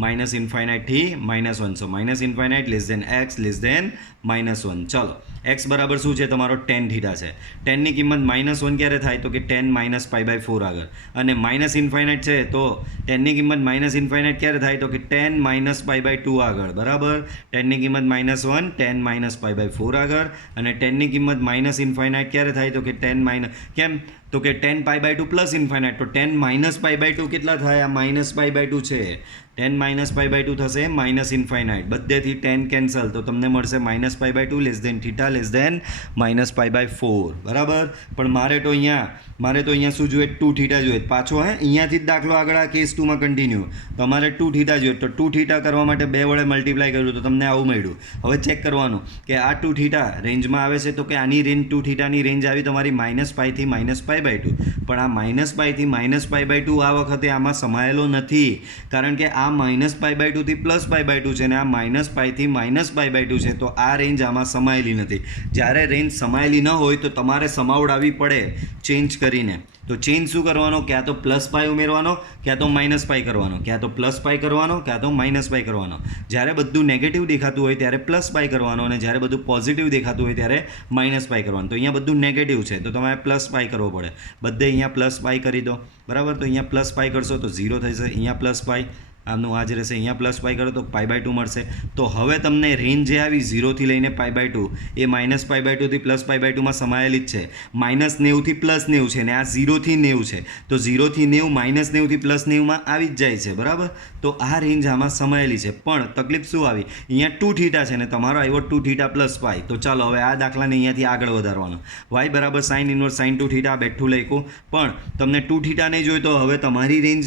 -ઇન્ફાઇનાઇટથી -1. So -infinite less than x less than -1. ચાલો, એક્સ બરાબર શું છે? તમારો ટેન થીટા છે. ટેનની કિંમત -1 ક્યારે થાય? તો કે ટેન -π/4 આગળ. અને -ઇન્ફાઇનાઇટ છે તો ટેનની કિંમત -ઇન્ફાઇનાઇટ ક્યારે થાય? તો કે ટેન -π/2 આગળ. બરાબર, ટેનની કિંમત -1, ટેન -π/4 આગળ. અને ટેનની કિંમત -ઇન્ફાઇનાઇટ ક્યારે થાય? તો કે કેમ? તો કે ટેન π/2 પ્લસ ઇન્ફાઇનાઇટ. તો ટેન -π/2 કેટલા થાય? આ -π/2 છે. ટેન -π/2 થશે -ઇન્ફાઇનાઇટ. બધેથી ટેન કેન્સલ, તો તમને મળશે -π/2 less than theta less than -π/4. બરાબર, પણ મારે તો અહીંયા શું જોઈએ? 2 થીટા જોઈએ. પાછો અહીંયાથી જ દાખલો આગળ આ કેસ 2માં કન્ટિન્યુ. તો અમારે 2 થીટા જોઈએ. તો 2 થીટા કરવા માટે 2 વડે મલ્ટીપ્લાય કર્યું તો તમને આવું મળ્યું. હવે ચેક કરવાનું કે આ 2 થીટા રેન્જમાં આવે છે. તો કે આની રેન્જ 2 થીટાની રેન્જ આવી તમારી -π થી -π/2. પણ આ -π થી -π/2 આ વખતે આમાં સમાયેલો નથી, કારણ કે આ -π/2 થી +π/2 છે, ને આ -π થી -π/2 છે. તો આ રેન્જ આમાં સમાયેલી નથી. જ્યારે રેન્જ સમાયેલી ન હોય તો તમારે સમાવડાવવી પડે ચેન્જ કરીને. તો ચેન્જ શું કરવાનો? ક્યાં તો +π ઉમેરવાનો, ક્યાં તો -π કરવાનો, ક્યાં તો +π કરવાનો, ક્યાં તો -π કરવાનો. જ્યારે બધું નેગેટિવ દેખાતું હોય ત્યારે +π કરવાનો, અને જ્યારે બધું પોઝિટિવ દેખાતું હોય ત્યારે -π કરવાનું. તો અહીંયા બધું નેગેટિવ છે તો તમારે +π કરવો પડે. બધે અહીંયા +π કરી દો. બરાબર, તો અહીંયા +π કરશો તો 0 થશે. અહીંયા +π, આનું આ જ રહેશે. અહીંયા +π કરો તો π/2 મળશે. તો હવે તમને રેન્જ જે આવી 0 થી લઈને π/2 એ -π/2 થી +π/2 માં સમાયેલી જ છે. -90 થી +90 છે, ને આ 0 થી 90 છે. તો 0 થી 90 -90 થી +90 માં આવી જ જાય છે. બરાબર, તો આ રેન્જ આમાં સમાયેલી છે. પણ તકલીફ શું આવી? અહીંયા 2 થીટા છે ને તમારો આવ્યો 2 થીટા +π. તો ચાલો હવે આ દાખલાને અહીંયાથી આગળ વધારવાનો. y બરાબર sin ઇન્વર્સ sin 2 થીટા બેઠું લખ્યું. પણ તમને 2 થીટા નહીં જોઈ તો હવે તમારી રેન્જ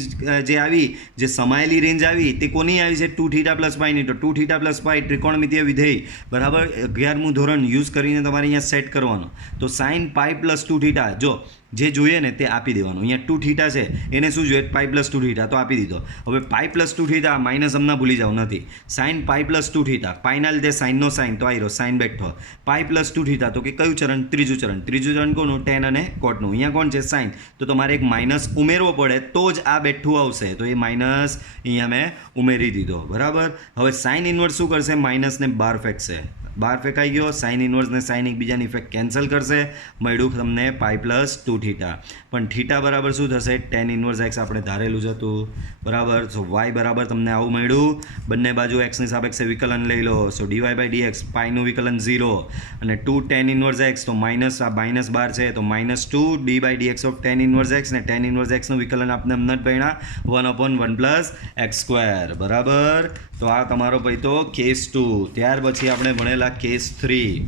જે આવી, જે સમાયેલી રેન્જ આવી, તે કોની આવી છે? 2 થીટા +π ની. તો 2 થીટા +π ત્રિકોણમિતીય વિધેય બરાબર 11મું ધોરણ યુઝ કરીને તમારે અહીંયા સેટ કરવાનો. તો sin π + 2 થીટા, જો જે જોઈએ ને તે આપી દેવાનું. અહીંયા 2 થીટા છે, એને શું જોઈએ? π + 2 થીટા, તો આપી દીધો. હવે π + 2 થીટા માઇનસ હમણાં ભૂલી જાવ નથી. sin π + 2 થીટા, પાઈના લીધે સાઇનનો સાઇન, તો આવ્યો સાઇન બેઠો. π + 2 થીટા, તો કે કયું ચરણ? ત્રીજું ચરણ. ત્રીજું ચરણ કોનું? ટેન અને કોટનું. અહીંયા કોણ છે? સાઇન. તો તમારે એક માઇનસ ઉમેરવો પડે તો જ આ બેઠું આવશે. તો એ માઇનસ અહીંયા મેં ઉમેરી દીધો. બરાબર, હવે સાઇન ઇન્વર્સ શું કરશે? માઇનસને બહાર ફેંકશે. બહાર ફેંકાઈ ગયો. સાઇન ઇન્વર્સને સાઇન એકબીજાની ઇફેક્ટ કેન્સલ કરશે. મળ્યું તમને π + 2 થીટા. પણ થીટા બરાબર શું થશે? ટેન ઇન્વર્સ એક્સ આપણે ધારેલું જ હતું. બરાબર, સો વાય બરાબર તમને આવું મળ્યું. બંને બાજુ એક્સની સાપેક્ષે વિકલન લઈ લો. સો dy બાય dx, પાઈનું વિકલન 0, અને 2 ટેન ઇન્વર્સ એક્સ, તો માઇનસ આ માઇનસ બાર છે તો -2 dy by dx of tan inverse x, ને ટેન ઇન્વર્સ એક્સનું વિકલન આપણે હમણાં જ ભણ્યા 1/1 પ્લસ એક્સ સ્ક્વેર. બરાબર, તો આ તમારો ભાઈ તો કેસ 2. ત્યાર પછી આપણે ભણેલા કેસ 3.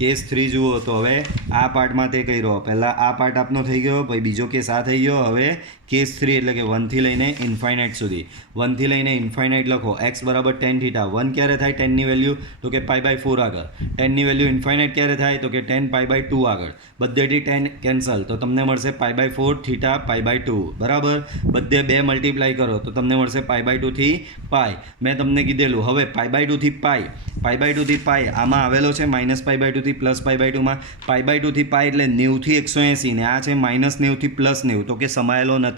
કેસ 3 જુઓ તો હવે આ પાર્ટમાં તે કર્યો. પહેલાં આ પાર્ટ આપનો થઈ ગયો, પછી બીજો કેસ આ થઈ ગયો. હવે કેસ 3 એટલે કે 1 થી લઈને ઇન્ફાઇનાઇટ સુધી. 1 થી લઈને ઇન્ફાઇનાઇટ લખો. x બરાબર ટેન થીટા. 1 ક્યારે થાય ટેનની વેલ્યુ? તો કે π/4 આગળ. ટેનની વેલ્યુ ઇન્ફાઇનાઇટ ક્યારે થાય? તો કે ટેન π/2 આગળ. બધેથી ટેન કેન્સલ, તો તમને મળશે π/4 થીટા π/2. બરાબર, બધે 2 મલ્ટીપ્લાય કરો તો તમને મળશે π/2 થી π. મેં તમને કીધેલું હવે π/2 થી π થી આમાં આવેલો છે -π/2 થી +π/2 માં. π/2 થી π એટલે 90 થી 180, ને આ છે -90 થી +90. તો કે સમાયેલો નથી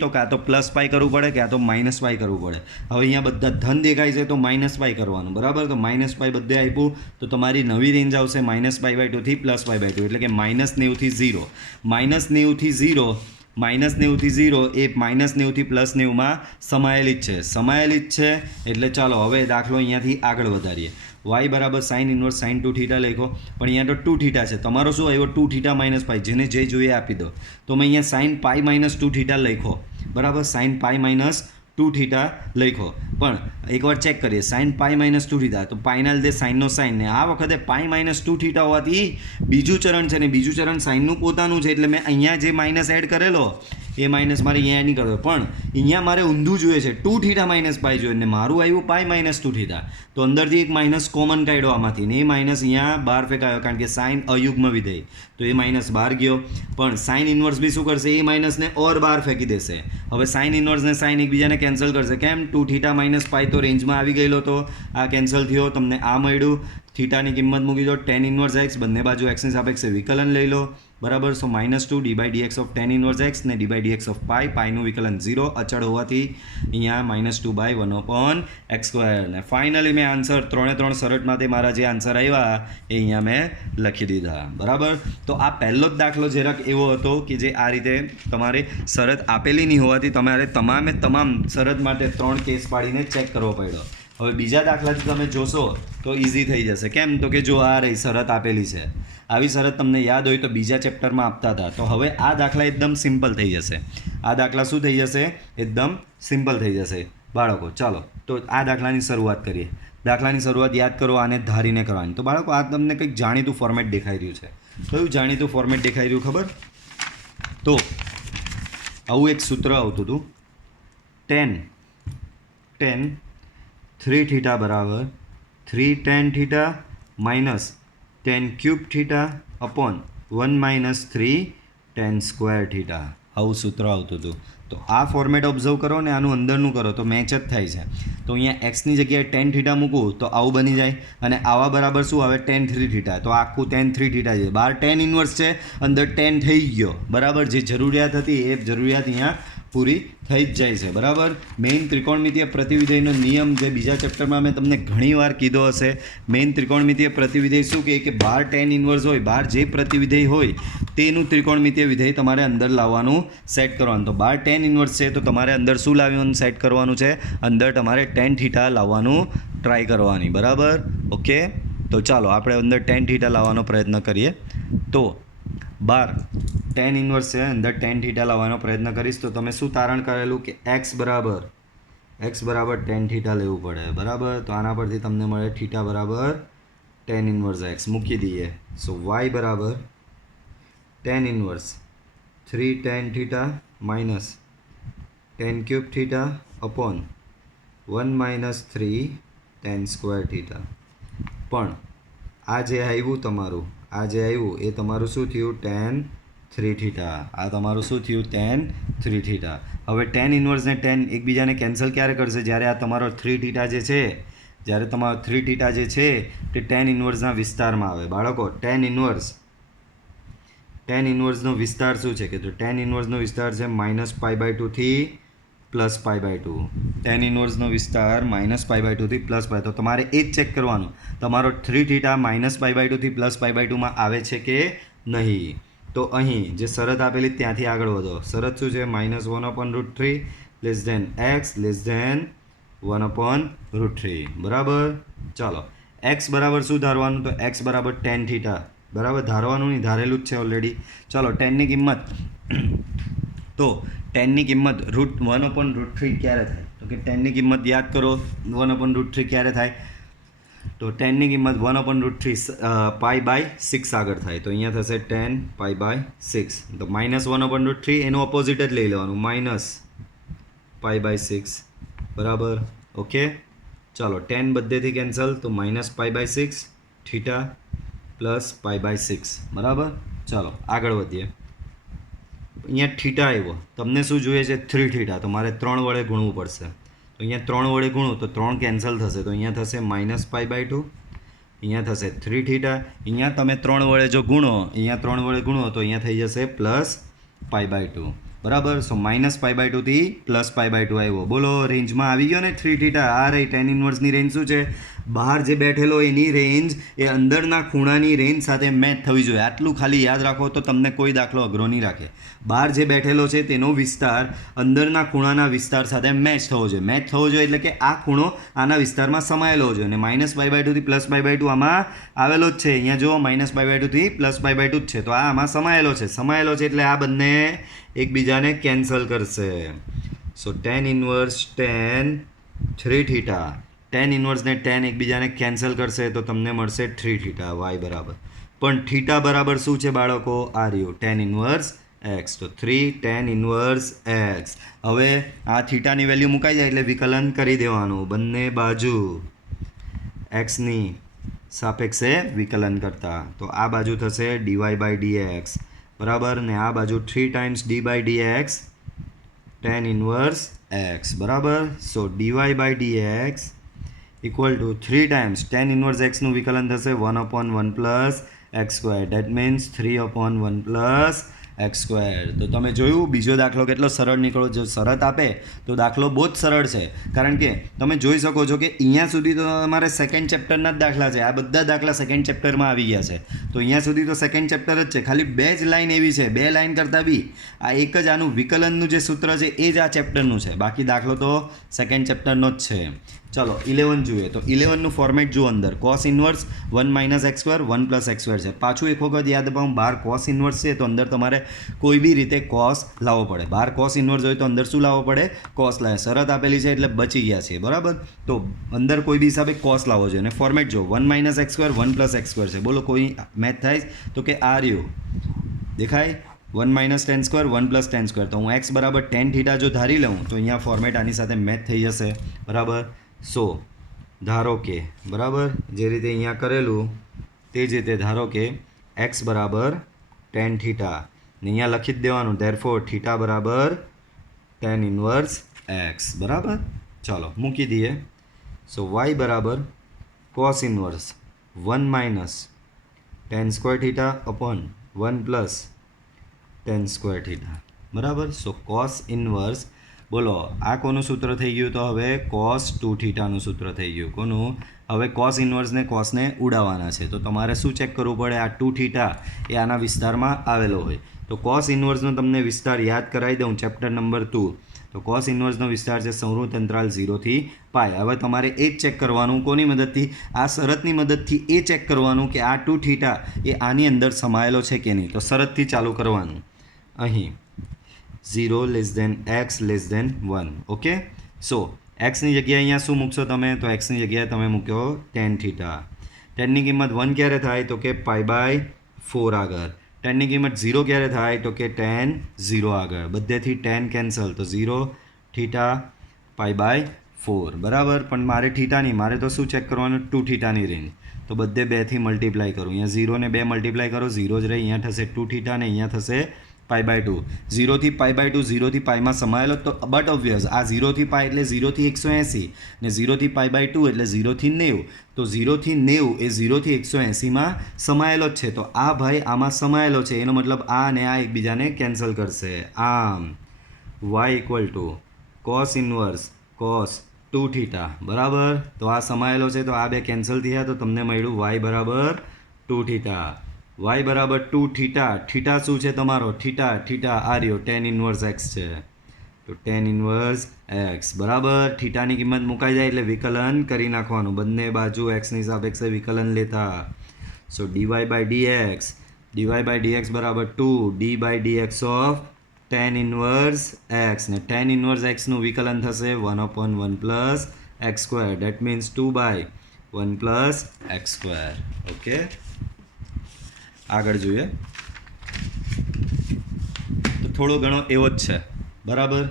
તો કાં તો +π કરવું પડે, ક્યાં તો -π કરવું પડે. હવે અહીંયા બધા ધન દેખાય છે તો -π કરવાનું. બરાબર, તો -π બધે આપ્યું તો તમારી નવી રેન્જ આવશે -π/2 થી +π/2, એટલે કે -90 થી 0. -90 થી 0 -90 થી 0 એ -90 થી +90 માં સમાયેલી જ છે. એટલે ચાલો હવે દાખલો અહીંયાથી આગળ વધારીએ. y બરાબર sin ઇન્વર્સ sin 2 થીટા લખો. પણ અહીંયા તો 2 થીટા છે. તમારો શું આવ્યો? 2 થીટા -π, જેને જે જોઈએ આપી દો. તો મેં અહીંયા sin π - 2 થીટા લખો. બરાબર, sin π - 2 થીટા લખો. પણ એકવાર ચેક કરીએ. sin π - 2 થીટા, તો પાઈના લીધે સાઇનનો સાઇન, ને આ વખતે π - 2 થીટા હોવાથી બીજું ચરણ છે, ને બીજું ચરણ સાઇનનું પોતાનું છે. એટલે મેં અહીંયા જે માઇનસ એડ કરેલો એ માઇનસ મારે અહીંયા નહીં કરવો, પણ અહીંયા મારે ઊંધું જોઈએ છે, 2 થીટા માઇનસ પાઈ જોઈએ, ને મારું આવ્યું પાઈ માઇનસ 2 થીટા. તો અંદરથી એક માઇનસ કોમન કાઢ્યો આમાંથી, ને એ માઇનસ અહીંયા બહાર ફેંકાયો, કારણ કે સાઇન અયુગ્મ વિધેય, તો એ માઇનસ બહાર ગયો. પણ સાઇન ઇન્વર્સ બી શું કરશે, એ માઇનસને ઓર બહાર ફેંકી દેશે. હવે સાઇન ઇન્વર્સ ને સાઇન એકબીજાને કેન્સલ કરશે. કેમ? 2 થીટા માઇનસ પાઈ તો રેન્જમાં આવી ગયેલો, તો આ કેન્સલ થયો, તમને આ મળ્યું. થીટાની કિંમત મૂકી દો, ટેન ઇન્વર્સ એક્સ, બંને બાજુ એક્સની સાપેક્ષે વિકલન લઈ લો, બરાબર. સો -2 d/dx of tan inverse x ને d/dx ઓફ પાઈ, પાઈનું વિકલન 0, અચળ હોવાથી અહીંયા -2/1/x². ને ફાઇનલી મેં આન્સર 3 શરતમાંથી મારા જે આન્સર આવ્યા એ અહીંયા મેં લખી દીધા, બરાબર. તો આ પહેલો જ દાખલો જરાક એવો હતો કે જે આ રીતે તમારે શરત આપેલી નહીં હોવાથી તમારે તમામ શરત માટે 3 કેસ પાડીને ચેક કરવો પડ્યો. હવે બીજા દાખલાથી તમે જોશો તો ઇઝી થઈ જશે. કેમ? તો કે જો આ રહી શરત આપેલી છે, આવી શરત તમને યાદ હોય તો બીજા ચેપ્ટરમાં આપતા હતા. તો હવે આ દાખલા એકદમ સિમ્પલ થઈ જશે. આ દાખલા શું થઈ જશે? એકદમ સિમ્પલ થઈ જશે બાળકો. ચાલો તો આ દાખલાની શરૂઆત કરીએ. દાખલાની શરૂઆત યાદ કરો, આને ધારીને કરવાની. તો બાળકો આ તમને કંઈક જાણીતું ફોર્મેટ દેખાઈ રહ્યું છે. કયું જાણીતું ફોર્મેટ દેખાઈ રહ્યું ખબર? તો આવું એક સૂત્ર આવતું હતું, tan 3 થીટા બરાબર 3 tan theta minus tan cube theta upon 1 minus 3 tan square theta. આવું સૂત્ર આવતું હતું. તો આ ફોર્મેટ ઓબ્ઝર્વ કરો ને આનું અંદરનું કરો તો મેચ જ થાય છે. તો અહીંયા એક્સની જગ્યાએ tan થીટા મૂકું તો આવું બની જાય, અને આવા બરાબર શું આવે? tan 3 theta. તો આખું tan 3 થીટા છે, બહાર tan ઇન્વર્સ છે, અંદર tan થઈ ગયો, બરાબર. જે જરૂરિયાત હતી એ જરૂરિયાત અહીંયા પૂરી થઈ જ જાય છે, બરાબર. મેઇન ત્રિકોણમિતીય પ્રતિવિધેયનો નિયમ જે બીજા ચેપ્ટરમાં મેં તમને ઘણીવાર કીધો હશે. મેઇન ત્રિકોણમિતીય પ્રતિવિધેય શું કહે કે બહાર tan ઇન્વર્સ હોય, બહાર જે પ્રતિવિધેય હોય તેનું ત્રિકોણમિતીય વિધેય તમારે અંદર લાવવાનું, સેટ કરવાનું. તો બહાર tan ઇન્વર્સ છે તો તમારે અંદર શું લાવવાનું, સેટ કરવાનું છે? અંદર તમારે tan થીટા લાવવાનું ટ્રાય કરવાની, બરાબર. ઓકે, તો ચાલો આપણે અંદર tan થીટા લાવવાનો પ્રયત્ન કરીએ. તો બાર tan ઇન્વર્સ છે, અંદર tan થીટા લાવવાનો પ્રયત્ન કરીશ તો તમે શું તારણ કરેલું કે x બરાબર tan થીટા લેવું પડે, બરાબર. તો આના પરથી તમને મળે થીટા બરાબર tan ઇન્વર્સ x મૂકી દઈએ. સો y બરાબર tan inverse 3 tan theta minus tan cube theta upon 1 minus 3 tan square theta. પણ આ જે આવ્યું તમારું, આ જે આવ્યું એ તમારું શું થયું? tan 3 theta. આ તમારું શું થયું? tan 3 theta. હવે tan ઇન્વર્સ ને tan એકબીજાને કેન્સલ ક્યારે કરશે? જ્યારે આ તમારો 3 થીટા જે છે, જ્યારે તમારો 3 થીટા જે છે તે tan ઇન્વર્સના વિસ્તારમાં આવે, બાળકો. tan ઇન્વર્સનો વિસ્તાર શું છે? કે તો tan ઇન્વર્સનો વિસ્તાર છે -π/2 થી +π/2. tan ઇન્વર્સનો વિસ્તાર -π/2 થી +π. તો તમારે એ જ ચેક કરવાનું, તમારો 3 થીટા -π/2 થી +π/2 આવે છે કે નહીં. તો અહીં જે શરત આપેલી ત્યાંથી આગળ વધો. શરત શું છે? -1/√3 x <1/√3, બરાબર. ચાલો x બરાબર શું ધારવાનું? તો x બરાબર tan થીટા, બરાબર. ધારવાનું નહીં, ધારેલું જ છે ઓલરેડી. ચાલો tanની કિંમત, તો tanની કિંમત √1/√3 ક્યારે થાય? તો કે tanની કિંમત યાદ કરો, 1/√3 ક્યારે થાય? તો tanની કિંમત 1/√3 π/6 આગળ થાય. તો અહીંયા થશે tan π/6. તો -1/√3 એનું ઓપોઝિટ જ લઈ લેવાનું, -π/6, બરાબર. ઓકે, ચાલો tan બધેથી કેન્સલ, તો -π/6 થીટા +π/6, બરાબર. ચાલો આગળ વધીએ. અહીંયા થીટા આવ્યો, તમને શું જોઈએ છે? 3 થીટા. તો મારે 3 વડે ગુણવું પડશે. તો અહીંયા 3 વડે ગુણું તો 3 કેન્સલ થશે. તો અહીંયા થશે -π/2, અહીંયા થશે 3 થીટા. અહીંયા તમે 3 વડે જો ગુણો, અહીંયા 3 વડે ગુણો તો અહીંયા થઈ જશે +π/2, બરાબર. સો -π/2 થી +π/2 આવ્યો. બોલો, રેન્જમાં આવી ગયો ને 3 થીટા. આ રહી tan ઇન્વર્સની રેન્જ શું છે? બહાર જે બેઠેલો એની રેન્જ એ અંદરના ખૂણાની રેન્જ સાથે મેચ થવી જોઈએ. આટલું ખાલી યાદ રાખો તો તમને કોઈ દાખલો અઘરો નહીં રાખે. બહાર જે બેઠેલો છે તેનો વિસ્તાર અંદરના ખૂણાના વિસ્તાર સાથે મેચ થવો જોઈએ. મેચ થવો જોઈએ એટલે કે આ ખૂણો આના વિસ્તારમાં સમાયેલો હોવો જોઈએ. અને -π/2 થી +π/2 આમાં આવેલો જ છે. અહીંયા જો -π/2 થી +π/2 જ છે, તો આ આમાં સમાયેલો છે. સમાયેલો છે એટલે આ બંને એકબીજાને કેન્સલ કરશે. સો tan inverse tan 3 theta, tan inverse ને tan એકબીજાને કેન્સલ કરશે તો તમને મળશે 3 થીટા y બરાબર. પણ થીટા બરાબર શું છે બાળકો? આ રહ્યું tan ઇન્વર્સ એક્સ. તો 3 tan ઇન્વર્સ એક્સ. હવે આ થીટાની વેલ્યુ મુકાઈ જાય એટલે વિકલન કરી દેવાનું, બંને બાજુ એક્સની સાપેક્ષે વિકલન કરતા. તો આ બાજુ થશે dy/dx બરાબર, ને આ બાજુ 3 times d/dx tan inverse x બરાબર. So dy/dx equal to 3 times tan inverse એક્સનું વિકલન થશે 1/1 plus x square. That means 3/1 plus x square. તો તમે જોયું બીજો દાખલો કેટલો સરળ નીકળો. જો શરત આપે તો દાખલો બહુ જ સરળ છે, કારણ કે તમે જોઈ શકો છો કે અહીંયા સુધી તો તમારે સેકન્ડ ચેપ્ટરના જ દાખલા છે. આ બધા દાખલા સેકન્ડ ચેપ્ટરમાં આવી ગયા છે. તો અહીંયા સુધી તો સેકન્ડ ચેપ્ટર જ છે. ખાલી 2 જ લાઈન એવી છે, 2 લાઈન કરતાં બી આ એક જ આનું વિકલનનું જે સૂત્ર છે એ જ આ ચેપ્ટરનું છે. બાકી દાખલો તો સેકન્ડ ચેપ્ટરનો જ છે. ચલો 11 જોઈએ. તો 11નું ફોર્મેટ જુઓ. અંદર cos inverse 1 minus x square 1 plus x square છે. પાછું એક વખત યાદ અપાવું, બહાર કોસ ઇન્વર્સ છે તો અંદર તમારે કોઈ બી રીતે કોસ લાવવો પડે. બહાર કોસ ઇન્વર્સ હોય તો અંદર શું લાવવો પડે? કોસ લાવે. શરત આપેલી છે એટલે બચી ગયા છે બરાબર. તો અંદર કોઈ બી હિસાબે કોસ લાવવો જોઈએ. અને ફોર્મેટ જો 1 minus x square 1 plus x square છે. બોલો કોઈ મેથ થાય તો કે આ રહ્યું દેખાય 1 minus tan square 1 plus tan square. તો હું એક્સ બરાબર ટેન થીટા જો ધારી લઉં તો અહીંયા ફોર્મેટ આની સાથે મેચ થઈ જશે બરાબર. સો ધારો કે બરાબર જે રીતે અહીંયા કરેલું તે જ રીતે ધારો કે એક્સ બરાબર ટેન થીટા ને અહીંયા લખી જ દેવાનું ધેરફોર થીટા બરાબર ટેન ઇન્વર્સ એક્સ બરાબર. ચાલો મૂકી દઈએ. સો વાય બરાબર cos inverse 1 minus tan square theta upon 1 plus tan square theta બરાબર. સો કોસ ઇન્વર્સ બોલો આ કોનું સૂત્ર થઈ ગયું? તો હવે કોસ 2 થીટાનું સૂત્ર થઈ ગયું. કોનું? હવે કોસ ઇન્વર્સને કોસને ઉડાવવાના છે. તો તમારે શું ચેક કરવું પડે? આ 2 થીટા એ આના વિસ્તારમાં આવેલો હોય. તો કોસ ઇન્વર્સનો તમને વિસ્તાર યાદ કરાવી દઉં. Chapter number 2. તો કોસ ઇન્વર્સનો વિસ્તાર છે સંવૃત અંતરાલ 0 થી પાય. હવે તમારે એ જ ચેક કરવાનું. કોની મદદથી? આ શરતની મદદથી એ ચેક કરવાનું કે આ 2 થીટા એ આની અંદર સમાયેલો છે કે નહીં. તો શરતથી ચાલુ કરવાનું. અહીં 0 less than x less than 1. Okay. So એક્સની જગ્યાએ અહીંયા શું મૂકશો તમે? તો એક્સની જગ્યાએ તમે મૂક્યો ટેન થીટા. ટેનની કિંમત 1 ક્યારે થાય? તો કે π/4 આગળ. ટેનની કિંમત 0 ક્યારે થાય? તો કે ટેન 0 આગળ. બધેથી ટેન કેન્સલ. તો 0 થીટા π/4 બરાબર. પણ મારે થીટા નહીં, મારે તો શું ચેક કરવાનું? 2 થીટાની રેન્જ. તો બધે 2થી મલ્ટીપ્લાય કરું. અહીંયા 0 ને 2 મલ્ટીપ્લાય કરો, 0 જ રહે. અહીંયા થશે 2 થીટા ને અહીંયા થશે π/2. 0 થી π/2 0 થી પાઈમાં સમાયેલો. તો બટ ઓબ્વિયસ આ 0 થી પાઈ એટલે 0 થી 180 ને 0 થી π/2 એટલે 0 થી 90. તો 0 થી 90 એ 0 થી 180માં સમાયેલો જ છે. તો આ ભાઈ આમાં સમાયેલો છે, એનો મતલબ આ અને આ એકબીજાને કેન્સલ કરશે. આમ y equal two cos inverse cos 2 theta બરાબર. તો આ સમાયેલો છે તો આ બે કેન્સલ થયા. તો તમને મળ્યું y બરાબર 2 થીટા. y બરાબર 2 થીટા. થીટા શું છે તમારો? થીટા આ રહ્યો ટેન ઇન્વર્સ એક્સ છે. તો ટેન ઇન્વર્સ એક્સ બરાબર. થીટાની કિંમત મુકાઈ જાય એટલે વિકલન કરી નાખવાનું. બંને બાજુ એક્સની સાપેક્ષે વિકલન લેતા. સો dy/dx બરાબર 2 d/dx of tan inverse x. ને ટેન ઇન્વર્સ એક્સનું વિકલન થશે 1/1 plus x square. That means 2/1 plus x square. Okay. આગળ જોઈએ તો થોડો ઘણો એવો જ છે બરાબર.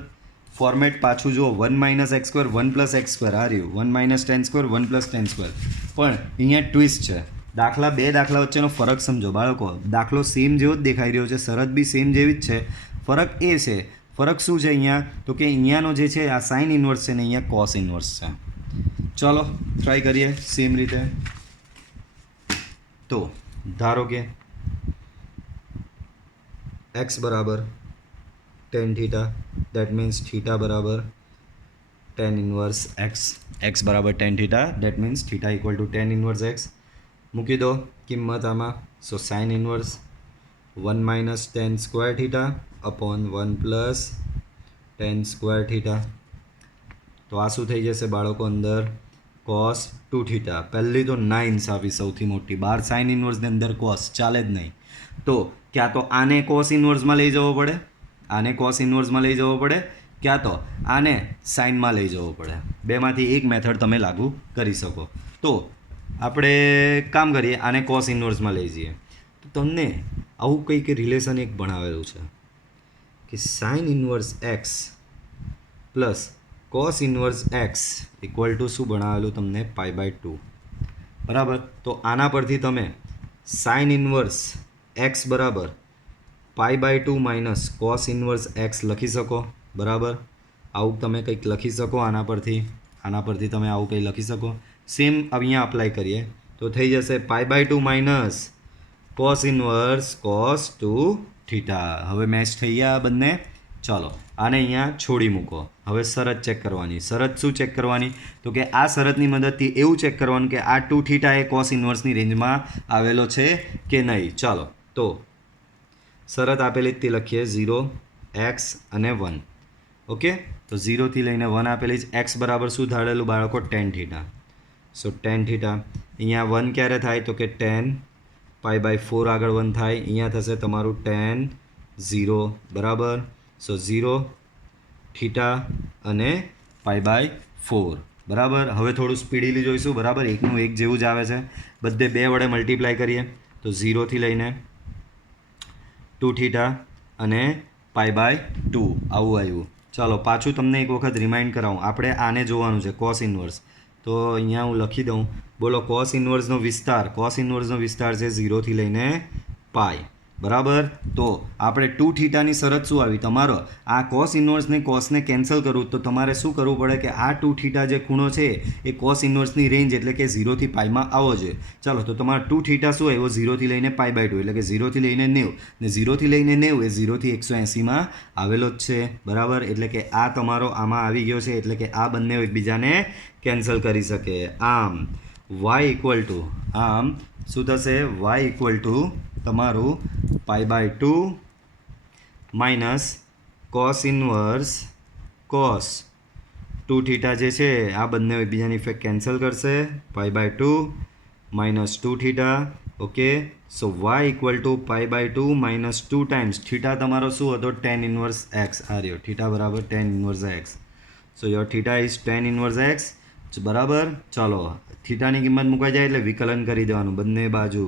ફોર્મેટ પાછું જુઓ. 1 minus x square 1 plus x square આ રહ્યું. 1 minus tan square 1 plus tan square. પણ અહીંયા ટ્વિસ્ટ છે. દાખલા બે દાખલા વચ્ચેનો ફરક સમજો બાળકો. દાખલો સેમ જેવો જ દેખાઈ રહ્યો છે, શરત બી સેમ જેવી જ છે. ફરક એ છે, ફરક શું છે અહીંયા? તો કે અહીંયાનો જે છે આ સાઇન ઇન્વર્સ છે ને અહીંયા કોસ ઇન્વર્સ છે. ચલો ટ્રાય કરીએ સેમ રીતે. તો ધારો કે x બરાબર tan theta. That means theta બરાબર ટેન ઇન્વર્સ એક્સ. એક્સ બરાબર tan theta. That means theta equal to tan inverse x. મૂકી દો કિંમત આમાં. So sine inverse 1 minus tan square theta upon 1 plus tan square theta. તો આ શું થઈ જશે બાળકો? અંદર કોસ 2 થીટા. પહેલી તો 9 આવી સૌથી મોટી. બાર સાઇન ઇન્વર્સની અંદર કોસ ચાલે જ નહીં. તો ક્યાં તો આને કોસ ઇન્વર્સમાં લઈ જવો પડે, આને કોસ ઇન્વર્સમાં લઈ જવો પડે, ક્યાં તો આને સાઇનમાં લઈ જવો પડે. બેમાંથી એક મેથડ તમે લાગુ કરી શકો. તો આપણે કામ કરીએ, આને કોસ ઇન્વર્સમાં લઈ જઈએ. તો તમને આવું કંઈક રિલેશન એક ભણાવેલું છે. કે sine inverse x plus cos inverse x equal to શું ભણાવેલું તમને π/2 બરાબર. તો આના પરથી તમે સાઇન ઇન્વર્સ એક્સ બરાબર π/2 માઇનસ કોસ ઇન્વર્સ એક્સ લખી શકો. બરાબર, આવું તમે કંઈક લખી શકો આના પરથી તમે આવું કંઈ લખી શકો. સેમ અહીંયા અપ્લાય કરીએ તો થઈ જશે π/2 માઇનસ કોસ ઇન્વર્સ cos 2θ. હવે મેચ થઈ ગયા બંને. ચાલો આને અહીંયા છોડી મૂકો. હવે શરત ચેક કરવાની. શરત શું ચેક કરવાની? તો કે આ શરતની મદદથી એવું ચેક કરવાનું કે આ 2θ એ કોસ ઇન્વર્સની રેન્જમાં આવેલો છે કે નહીં. ચાલો તો શરત આપેલી જ તે લખીએ 0 x અને 1. ઓકે, તો 0 લઈને 1 આપેલી જ. એક્સ બરાબર શું ધારેલું બાળકો? tan θ. સો tan θ અહીંયા 1 ક્યારે થાય? તો કે tan π/4 આગળ 1 થાય. અહીંયા થશે તમારું tan 0 બરાબર. સો 0 θ અને π/4 બરાબર. હવે થોડું સ્પીડીલી જોઈશું. બરાબર, એકનું એક જેવું જ આવે છે. બધે 2 વડે મલ્ટીપ્લાય કરીએ તો 0 લઈને 2θ અને π/2 આવું આવ્યું. ચાલો પાછું તમને એક વખત રિમાઇન્ડ કરાવું. આપણે આને જોવાનું છે કોસ ઇન્વર્સ. તો અહીંયા હું લખી દઉં. બોલો કોસ ઇન્વર્સનો વિસ્તાર. કોસ ઇન્વર્સનો વિસ્તાર છે 0 લઈને π. બરાબર, તો આપણે 2θ ની શરત શું આવી? તમારો આ કોસ ઇન્વર્સને કોસને કેન્સલ કરવું તો તમારે શું કરવું પડે કે આ 2θ જે ખૂણો છે એ કોસ ઇન્વર્સની રેન્જ એટલે કે 0 πમાં આવો જોઈએ. ચાલો તો તમારો 2θ શું આવ્યો? 0 લઈને π/2 એટલે કે 0 લઈને 90 ને 0 લઈને 90 એ 0 થી 180માં આવેલો જ છે. બરાબર, એટલે કે આ તમારો આમાં આવી ગયો છે એટલે કે આ બંને એકબીજાને કેન્સલ કરી શકે. આમ y ઇક્વલ ટુ આમ શું થશે? y ઇક્વલ ટુ તમારું π/2 માઇનસ કોસ ઇન્વર્સ કોસ 2θ જે છે આ બંને એકબીજાની ઇફેક્ટ કેન્સલ કરશે. π/2 minus 2θ. Okay, so y equal to π/2 minus 2 times θ તમારો શું હતો? tan inverse x. આ રહ્યો θ બરાબર tan inverse x. So your θ is tan inverse x. બરાબર, ચાલો થીટાની કિંમત મુકાઈ જાય એટલે વિકલન કરી દેવાનું બંને બાજુ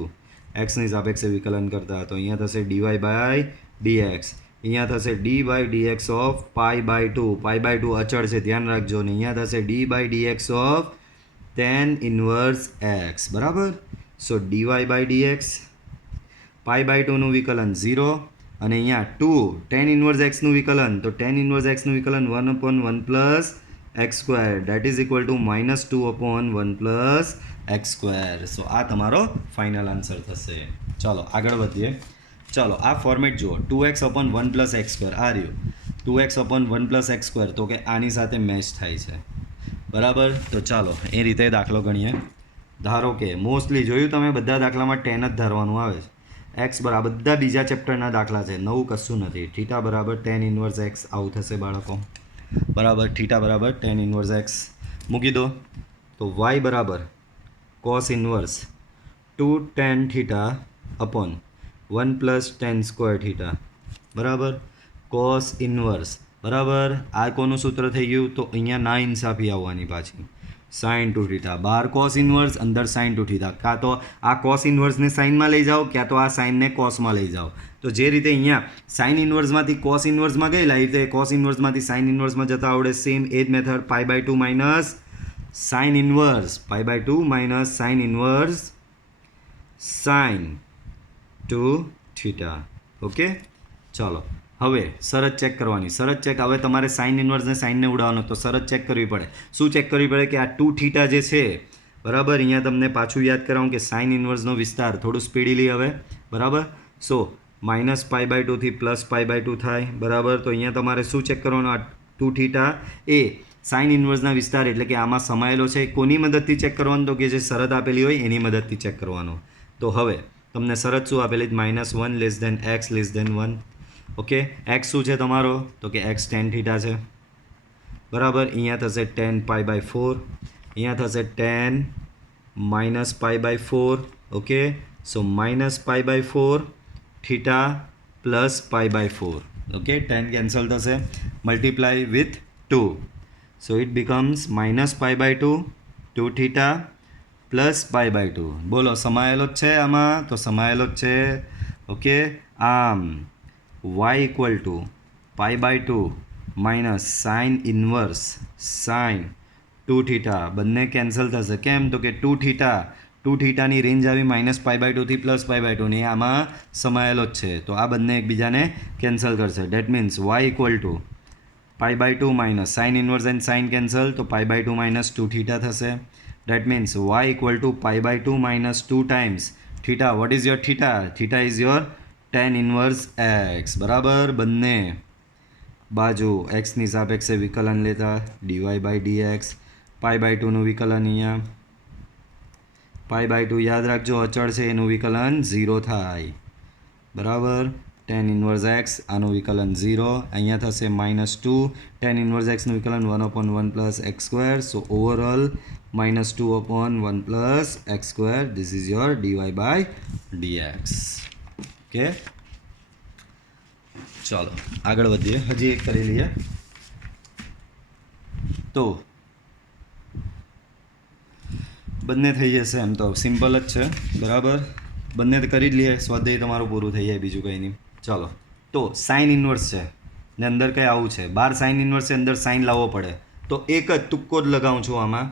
એક્સની સાપેક્ષે વિકલન કરતા. તો અહીંયા થશે dy/dx. અહીંયા થશે d/dx ઓફ π/2. π/2 અચળ છે ધ્યાન રાખજો. ને અહીંયા થશે d/dx of tan inverse x. બરાબર, સો dy/dx π/2નું વિકલન 0 અને અહીંયા 2 tan ઇન્વર્સ xનું વિકલન. તો tan ઇન્વર્સ xનું વિકલન 1/1 plus x² that is equal to -2/1 plus x². સો આ તમારો ફાઇનલ આન્સર થશે. ચાલો આગળ વધીએ. ચાલો આ ફોર્મેટ જુઓ. 2x/1 plus x². આ રહ્યું 2x/1 પ્લસ x². તો કે આની સાથે મેચ થાય છે. બરાબર, તો ચાલો એ રીતે દાખલો ગણીએ. ધારો કે મોસ્ટલી જોયું તમે બધા દાખલામાં 10 જ ધારવાનું આવે છે. એક્સ બરાબર બધા બીજા ચેપ્ટરના દાખલા છે, નવું કશું નથી. થીટા બરાબર tan ઇન્વર્સ x આવું થશે બાળકો. બરાબર, થીટા બરાબર tan ઇન્વર્સ x મૂકી દો. તો y બરાબર cos inverse 2 tan θ upon 1 plus tan square θ. બરાબર, cos ઇન્વર્સ. બરાબર, આ કોનું સૂત્ર થઈ ગયું? તો અહીંયા ના ઇન્સાફી આવવાની પાછી. sin 2θ બહાર cos ઇન્વર્સ, અંદર sin 2θ. કાં તો આ cos ઇન્વર્સને સાઇનમાં લઈ જાઓ, ક્યાં તો આ સાઇનને કોસમાં લઈ જાઓ. તો જે રીતે અહીંયા સાઇન ઇન્વર્સમાંથી કોસ ઇન્વર્સમાં ગયેલા એ રીતે કોસ ઇન્વર્સમાંથી સાઇન ઇન્વર્સમાં જતા આવડે. સેમ એ જ method π/2 minus sine inverse. π/2 minus sine inverse sin 2θ. Okay, ચાલો હવે શરત ચેક કરવાની. શરત ચેક હવે તમારે સાઇન ઇન્વર્સને સાઇનને ઉડાવવાનો તો શરત ચેક કરવી પડે. શું ચેક કરવી પડે? કે આ 2θ જે છે બરાબર, અહીંયા તમને પાછું યાદ કરાવું કે સાઇન ઇન્વર્સનો વિસ્તાર થોડું સ્પીડીલી હવે. બરાબર, સો માઇનસ π/2 થી પ્લસ π/2 થાય. બરાબર, તો અહીંયા તમારે શું ચેક કરવાનું? આ 2θ એ સાઇન ઇન્વર્સના વિસ્તાર એટલે કે આમાં સમાયેલો છે. કોની મદદથી ચેક કરવાનું? તો કે જે શરત આપેલી હોય એની મદદથી ચેક કરવાનું. તો હવે તમને શરત શું આપેલી? -1 less than x less than 1. Okay, x શું છે તમારો? તો કે x tan θ છે. બરાબર, અહીંયા થશે tan π/4, અહીંયા થશે tan -π/4. Okay, so -π/4 θ plus π/4. Okay, tan cancel થશે, multiply with 2. So it becomes -π/2 2θ plus π/2. બોલો સમાયેલો જ છે આમાં? તો સમાયેલો જ છે. ઓકે, આમ y equal to π/2 minus sine inverse sine 2θ બંને કેન્સલ થશે. કેમ? તો કે 2θની રેન્જ આવી -π/2 થી +π/2 ની આમાં સમાયેલો જ છે, તો આ બંને એકબીજાને કેન્સલ કરશે. That means y equal to π/2 minus sine inverse and sine cancel, તો π/2 માઇનસ 2θ થશે. That means y equal to π/2 minus 2 times θ. What is your θ is your tan inverse x. બરાબર. બંને બાજુ એક્સની સાપેક્ષે વિકલન લેતા dy/dx, π/2 નું વિકલન અહીંયા, π/2 યાદ રાખજો અચળ છે, એનું વિકલન 0 થાય. બરાબર. tan ઇન્વર્સ x આનું વિકલન 0, અહીંયા થશે -2, tan ઇન્વર્સ x નું વિકલન 1/1 + x², so overall -2/1 + x². This is your dy/dx. Okay, ચાલો આગળ વધીએ. હજી એક કરી લઈએ. તો બંને થઈ જશે, એમ તો સિમ્પલ જ છે. બરાબર, બંને કરી જ લઈએ, સ્વાધ્યાય તમારું પૂરું થઈ જાય, બીજું કંઈ નહીં. ચાલો, તો સાઇન ઇન્વર્સ છે ને અંદર કંઈ આવું છે, બહાર સાઇન ઇન્વર્સ છે, અંદર સાઇન લાવવો પડે, તો એક જ તુક્કો જ લગાવું છું આમાં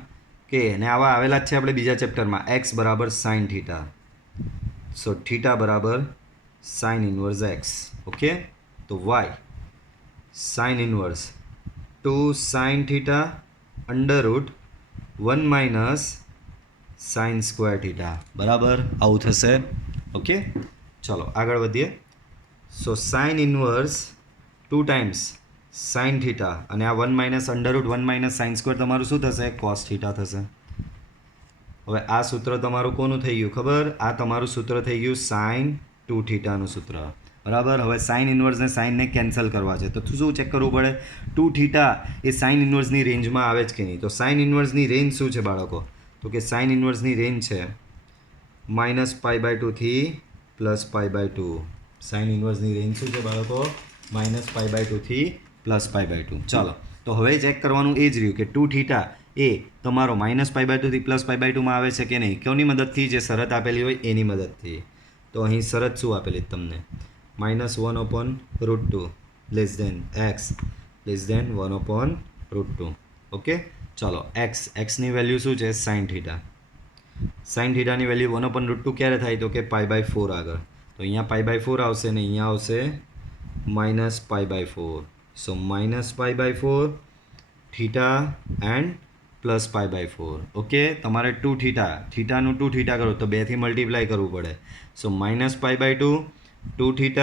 કે, ને આવા આવેલા જ છે આપણે બીજા ચેપ્ટરમાં, x બરાબર સાઇન થીટા, સો થીટા બરાબર સાઇન ઇન્વર્સ x. ઓકે, તો y sine inverse 2 sine theta √1 minus sine square theta. બરાબર, આવું થશે. ઓકે, ચલો આગળ વધીએ. So sine inverse 2 times sine theta અને આ 1 માઇનસ √1 માઇનસ સાઇન સ્ક્વેર તમારું શું થશે? કોસ થીટા થશે. હવે આ સૂત્ર તમારું કોનું થઈ ગયું ખબર? આ તમારું સૂત્ર થઈ ગયું સાઇન 2θનું સૂત્ર. બરાબર. હવે સાઇન ઇન્વર્સને સાઇનને કેન્સલ કરવા છે, તો શું ચેક કરવું પડે? 2θ એ સાઇન ઇન્વર્સની રેન્જમાં આવે જ કે નહીં. તો સાઇન ઇન્વર્સની રેન્જ શું છે બાળકો? તો કે સાઇન ઇન્વર્સની રેન્જ છે -π/2 થી +π/2. સાઇન ઇન્વર્સની રેન્જ શું છે બાળકો? -π/2 થી +π/2. ચાલો, તો હવે ચેક કરવાનું એ જ રહ્યું કે 2θ એ તમારો -π/2 થી +π/2 માં આવે છે કે નહીં. કોની મદદથી? જે શરત આપેલી હોય એની મદદથી. તો અહીં શરત શું આપેલી તમને? -1/√2 x <1/√2. ઓકે, ચાલો એક્સની વેલ્યુ શું છે? Sine theta. સાઇન થીટાની વેલ્યુ 1/√2 ક્યારે થાય? તો કે π/4 આગળ. તો અહીંયા π/4 આવશે ને અહીંયા આવશે -π/4. સો -π/4 થીટા એન્ડ +π/4. ઓકે, તમારે 2θ, થીટાનું 2θ કરો તો 2 થી મલ્ટીપ્લાય કરવું પડે. સો -π/2 2θ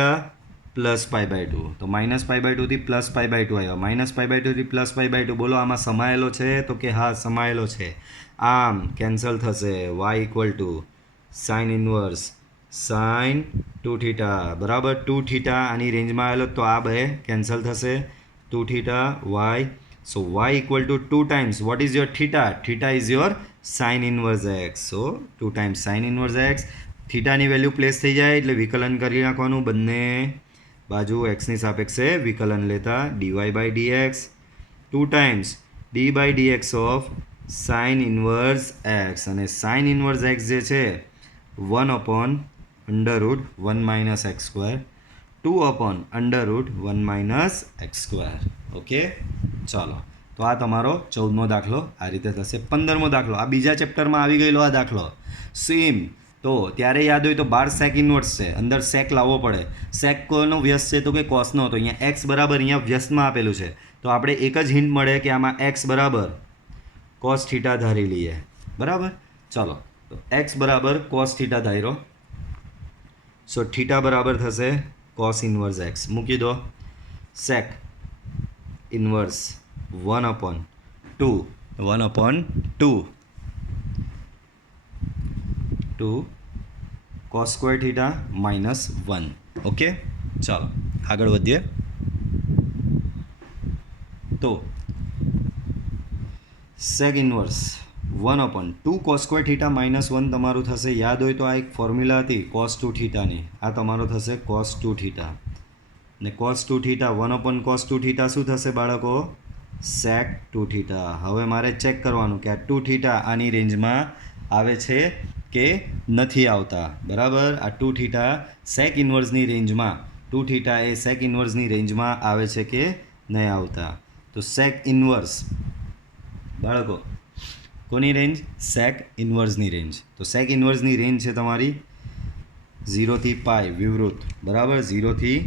+π/2. તો -π/2 થી +π/2 આવ્યો. -π/2 થી +π/2 બોલો આમાં સમાયેલો છે? તો કે હા સમાયેલો છે. આમ કેન્સલ થશે. y equal to sine inverse sine 2θ. બરાબર, 2θ આની રેન્જમાં આવેલો તો આ બે કેન્સલ થશે. 2θ y. So y equal to 2 times what is your theta is your sine inverse x. So 2 times sine inverse x. થીટાની વેલ્યુ પ્લેસ થઈ જાય એટલે વિકલન કરી નાખવાનું, બંને બાજુ એક્સની સાપેક્ષે વિકલન લેતા dy/dx 2 times d/dx of sine inverse x, અને સાઇન ઇન્વર્સ x જે છે 1/√1 માઇનસ x², 2/√1 - x². ઓકે, ચાલો, તો આ તમારો 14મો દાખલો આ રીતે થશે. 15મો દાખલો આ બીજા ચેપ્ટરમાં આવી ગયેલો આ દાખલો સેમ. તો ત્યારે યાદ હોય તો બાર સેક ઇન્વર્સ છે, અંદર સેક લાવવો પડે. સેક કોનો વ્યસ્ત છે? તો કે કોસનો. તો અહીંયા એક્સ બરાબર અહીંયા વ્યસ્તમાં આપેલું છે, તો આપણે એક જ હિન્ટ મળે કે આમાં એક્સ બરાબર કોસ થીટા ધારી લઈએ. બરાબર, ચાલો, તો એક્સ બરાબર કોસ થીટા ધાર્યો. સો થીટા બરાબર થશે કોસ ઇન્વર્સ એક્સ. મૂકી દો. Sec inverse 1/2 cos square theta -1. Okay, ચાલો આગળ વધીએ. તો sec inverse 1/2 cos square theta -1 તમારું થશે. યાદ હોય તો આ એક ફોર્મ્યુલા હતી cos 2 થીટાની. આ તમારો થશે cos 2 થીટા ને cos 2 થીટા 1/cos 2 થીટા શું થશે બાળકો? sec 2 theta. હવે મારે ચેક કરવાનું કે આ 2 થીટા આની રેન્જમાં આવે છે કે નથી આવતા. બરાબર, આ 2 થીટા સેક ઇન્વર્સની રેન્જમાં ટુ થીટા એ સેક ઇન્વર્સની રેન્જમાં આવે છે કે નહીં આવતા? તો સેક ઇન્વર્સ બાળકો કોની રેન્જ? સેક ઇન્વર્સની રેન્જ. તો સેક ઇન્વર્સની રેન્જ છે તમારી 0 થી પાઈ વિવૃત, બરાબર. 0 થી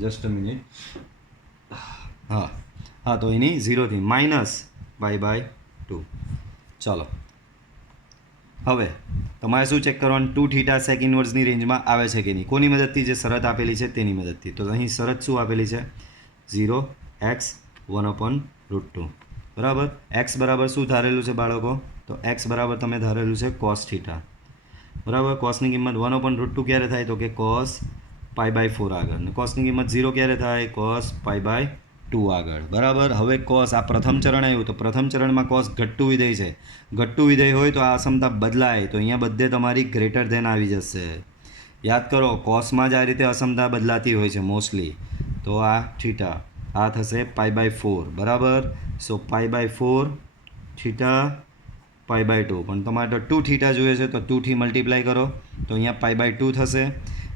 જસ્ટ અ મિનિટ, હા તો એની 0 થી -π/2. ચાલો હવે તમારે શું ચેક કરવાનું? ટુ થીટા સેક ઇન્વર્સની રેન્જમાં આવે છે કે નહીં? કોની મદદથી? જે શરત આપેલી છે તેની મદદથી. તો અહીં શરત શું આપેલી છે? 0x 1/√2, બરાબર. એક્સ બરાબર શું ધારેલું છે બાળકો? તો એક્સ બરાબર તમે ધારેલું છે કોસ થીટા, બરાબર. કોસની કિંમત 1/√2 ક્યારે થાય? તો કે કોસ π/4 આગળ. અને કોસની કિંમત 0 ક્યારે થાય? કોસ π/2 આગળ, બરાબર. હવે કોસ આ પ્રથમ ચરણ આવ્યું, તો પ્રથમ ચરણમાં કોસ ઘટતું વિધેય છે. ઘટતું વિધેય હોય તો આ અસમતા બદલાય, તો અહીંયા બધે તમારી ગ્રેટર ધેન આવી જશે. યાદ કરો, કોસમાં જ આ રીતે અસમતા બદલાતી હોય છે મોસ્ટલી. તો આ થીટા આ થશે π/4, બરાબર. સો π/4 થીટા π/2, પણ તમારે તો 2 થીટા જોઈએ છે, તો 2 થી મલ્ટીપ્લાય કરો તો અહીંયા π/2 થશે,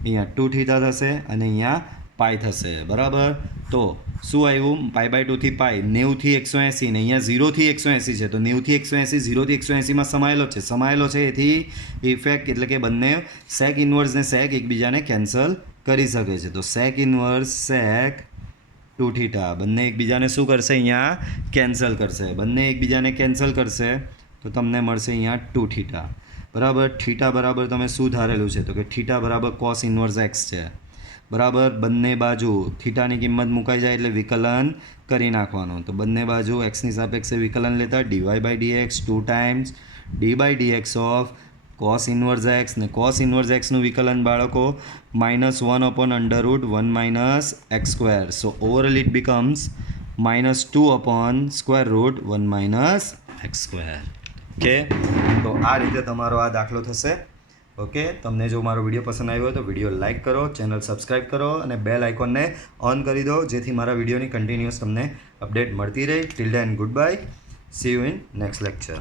અહીંયા 2 થીટા થશે અને અહીંયા પાઈ થશે, બરાબર. તો શું આવ્યું? π/2 થી પાઈ 90 થી 180 ને અહીંયા 0 થી 180 છે, તો 90 થી 180 0 થી 180માં સમાયેલો છે. એથી ઇફેક્ટ એટલે કે બંને સેક ઇન્વર્સ ને સેક એકબીજાને કેન્સલ કરી શકે છે. તો સેક ઇન્વર્સ સેક 2 થીટા બંને એકબીજાને શું કરશે? અહીંયા કેન્સલ કરશે. બંને એકબીજાને કેન્સલ કરશે તો તમને મળશે અહીંયા 2 થીટા, બરાબર. થીટા બરાબર તમે શું ધારેલું છે? તો કે થીટા બરાબર કોસ ઇન્વર્સ એક્સ છે, બરાબર. બંને બાજુ થીટાની કિંમત મુકાઈ જાય એટલે વિકલન કરી નાખવાનું. તો બંને બાજુ એક્સની સાપેક્ષે વિકલન લેતા dy/dx 2 times d/dx of cos inverse x, ને કોસ ઇન્વર્સ એક્સનું વિકલન બાળકો -1/√1 - x². So overall it becomes -2/√1 - x². Okay, તો આ રીતે તમારો આ દાખલો થશે. ઓકે, તમને જો મારો વિડીયો પસંદ આવ્યો હોય તો વિડીયો લાઇક કરો, ચેનલ સબસ્ક્રાઈબ કરો અને બેલ આઇકોનને ઓન કરી દો, જેથી મારા વિડીયોની કન્ટિન્યુઅસ તમને અપડેટ મળતી રહે. Till then good bye, C you in next lecture.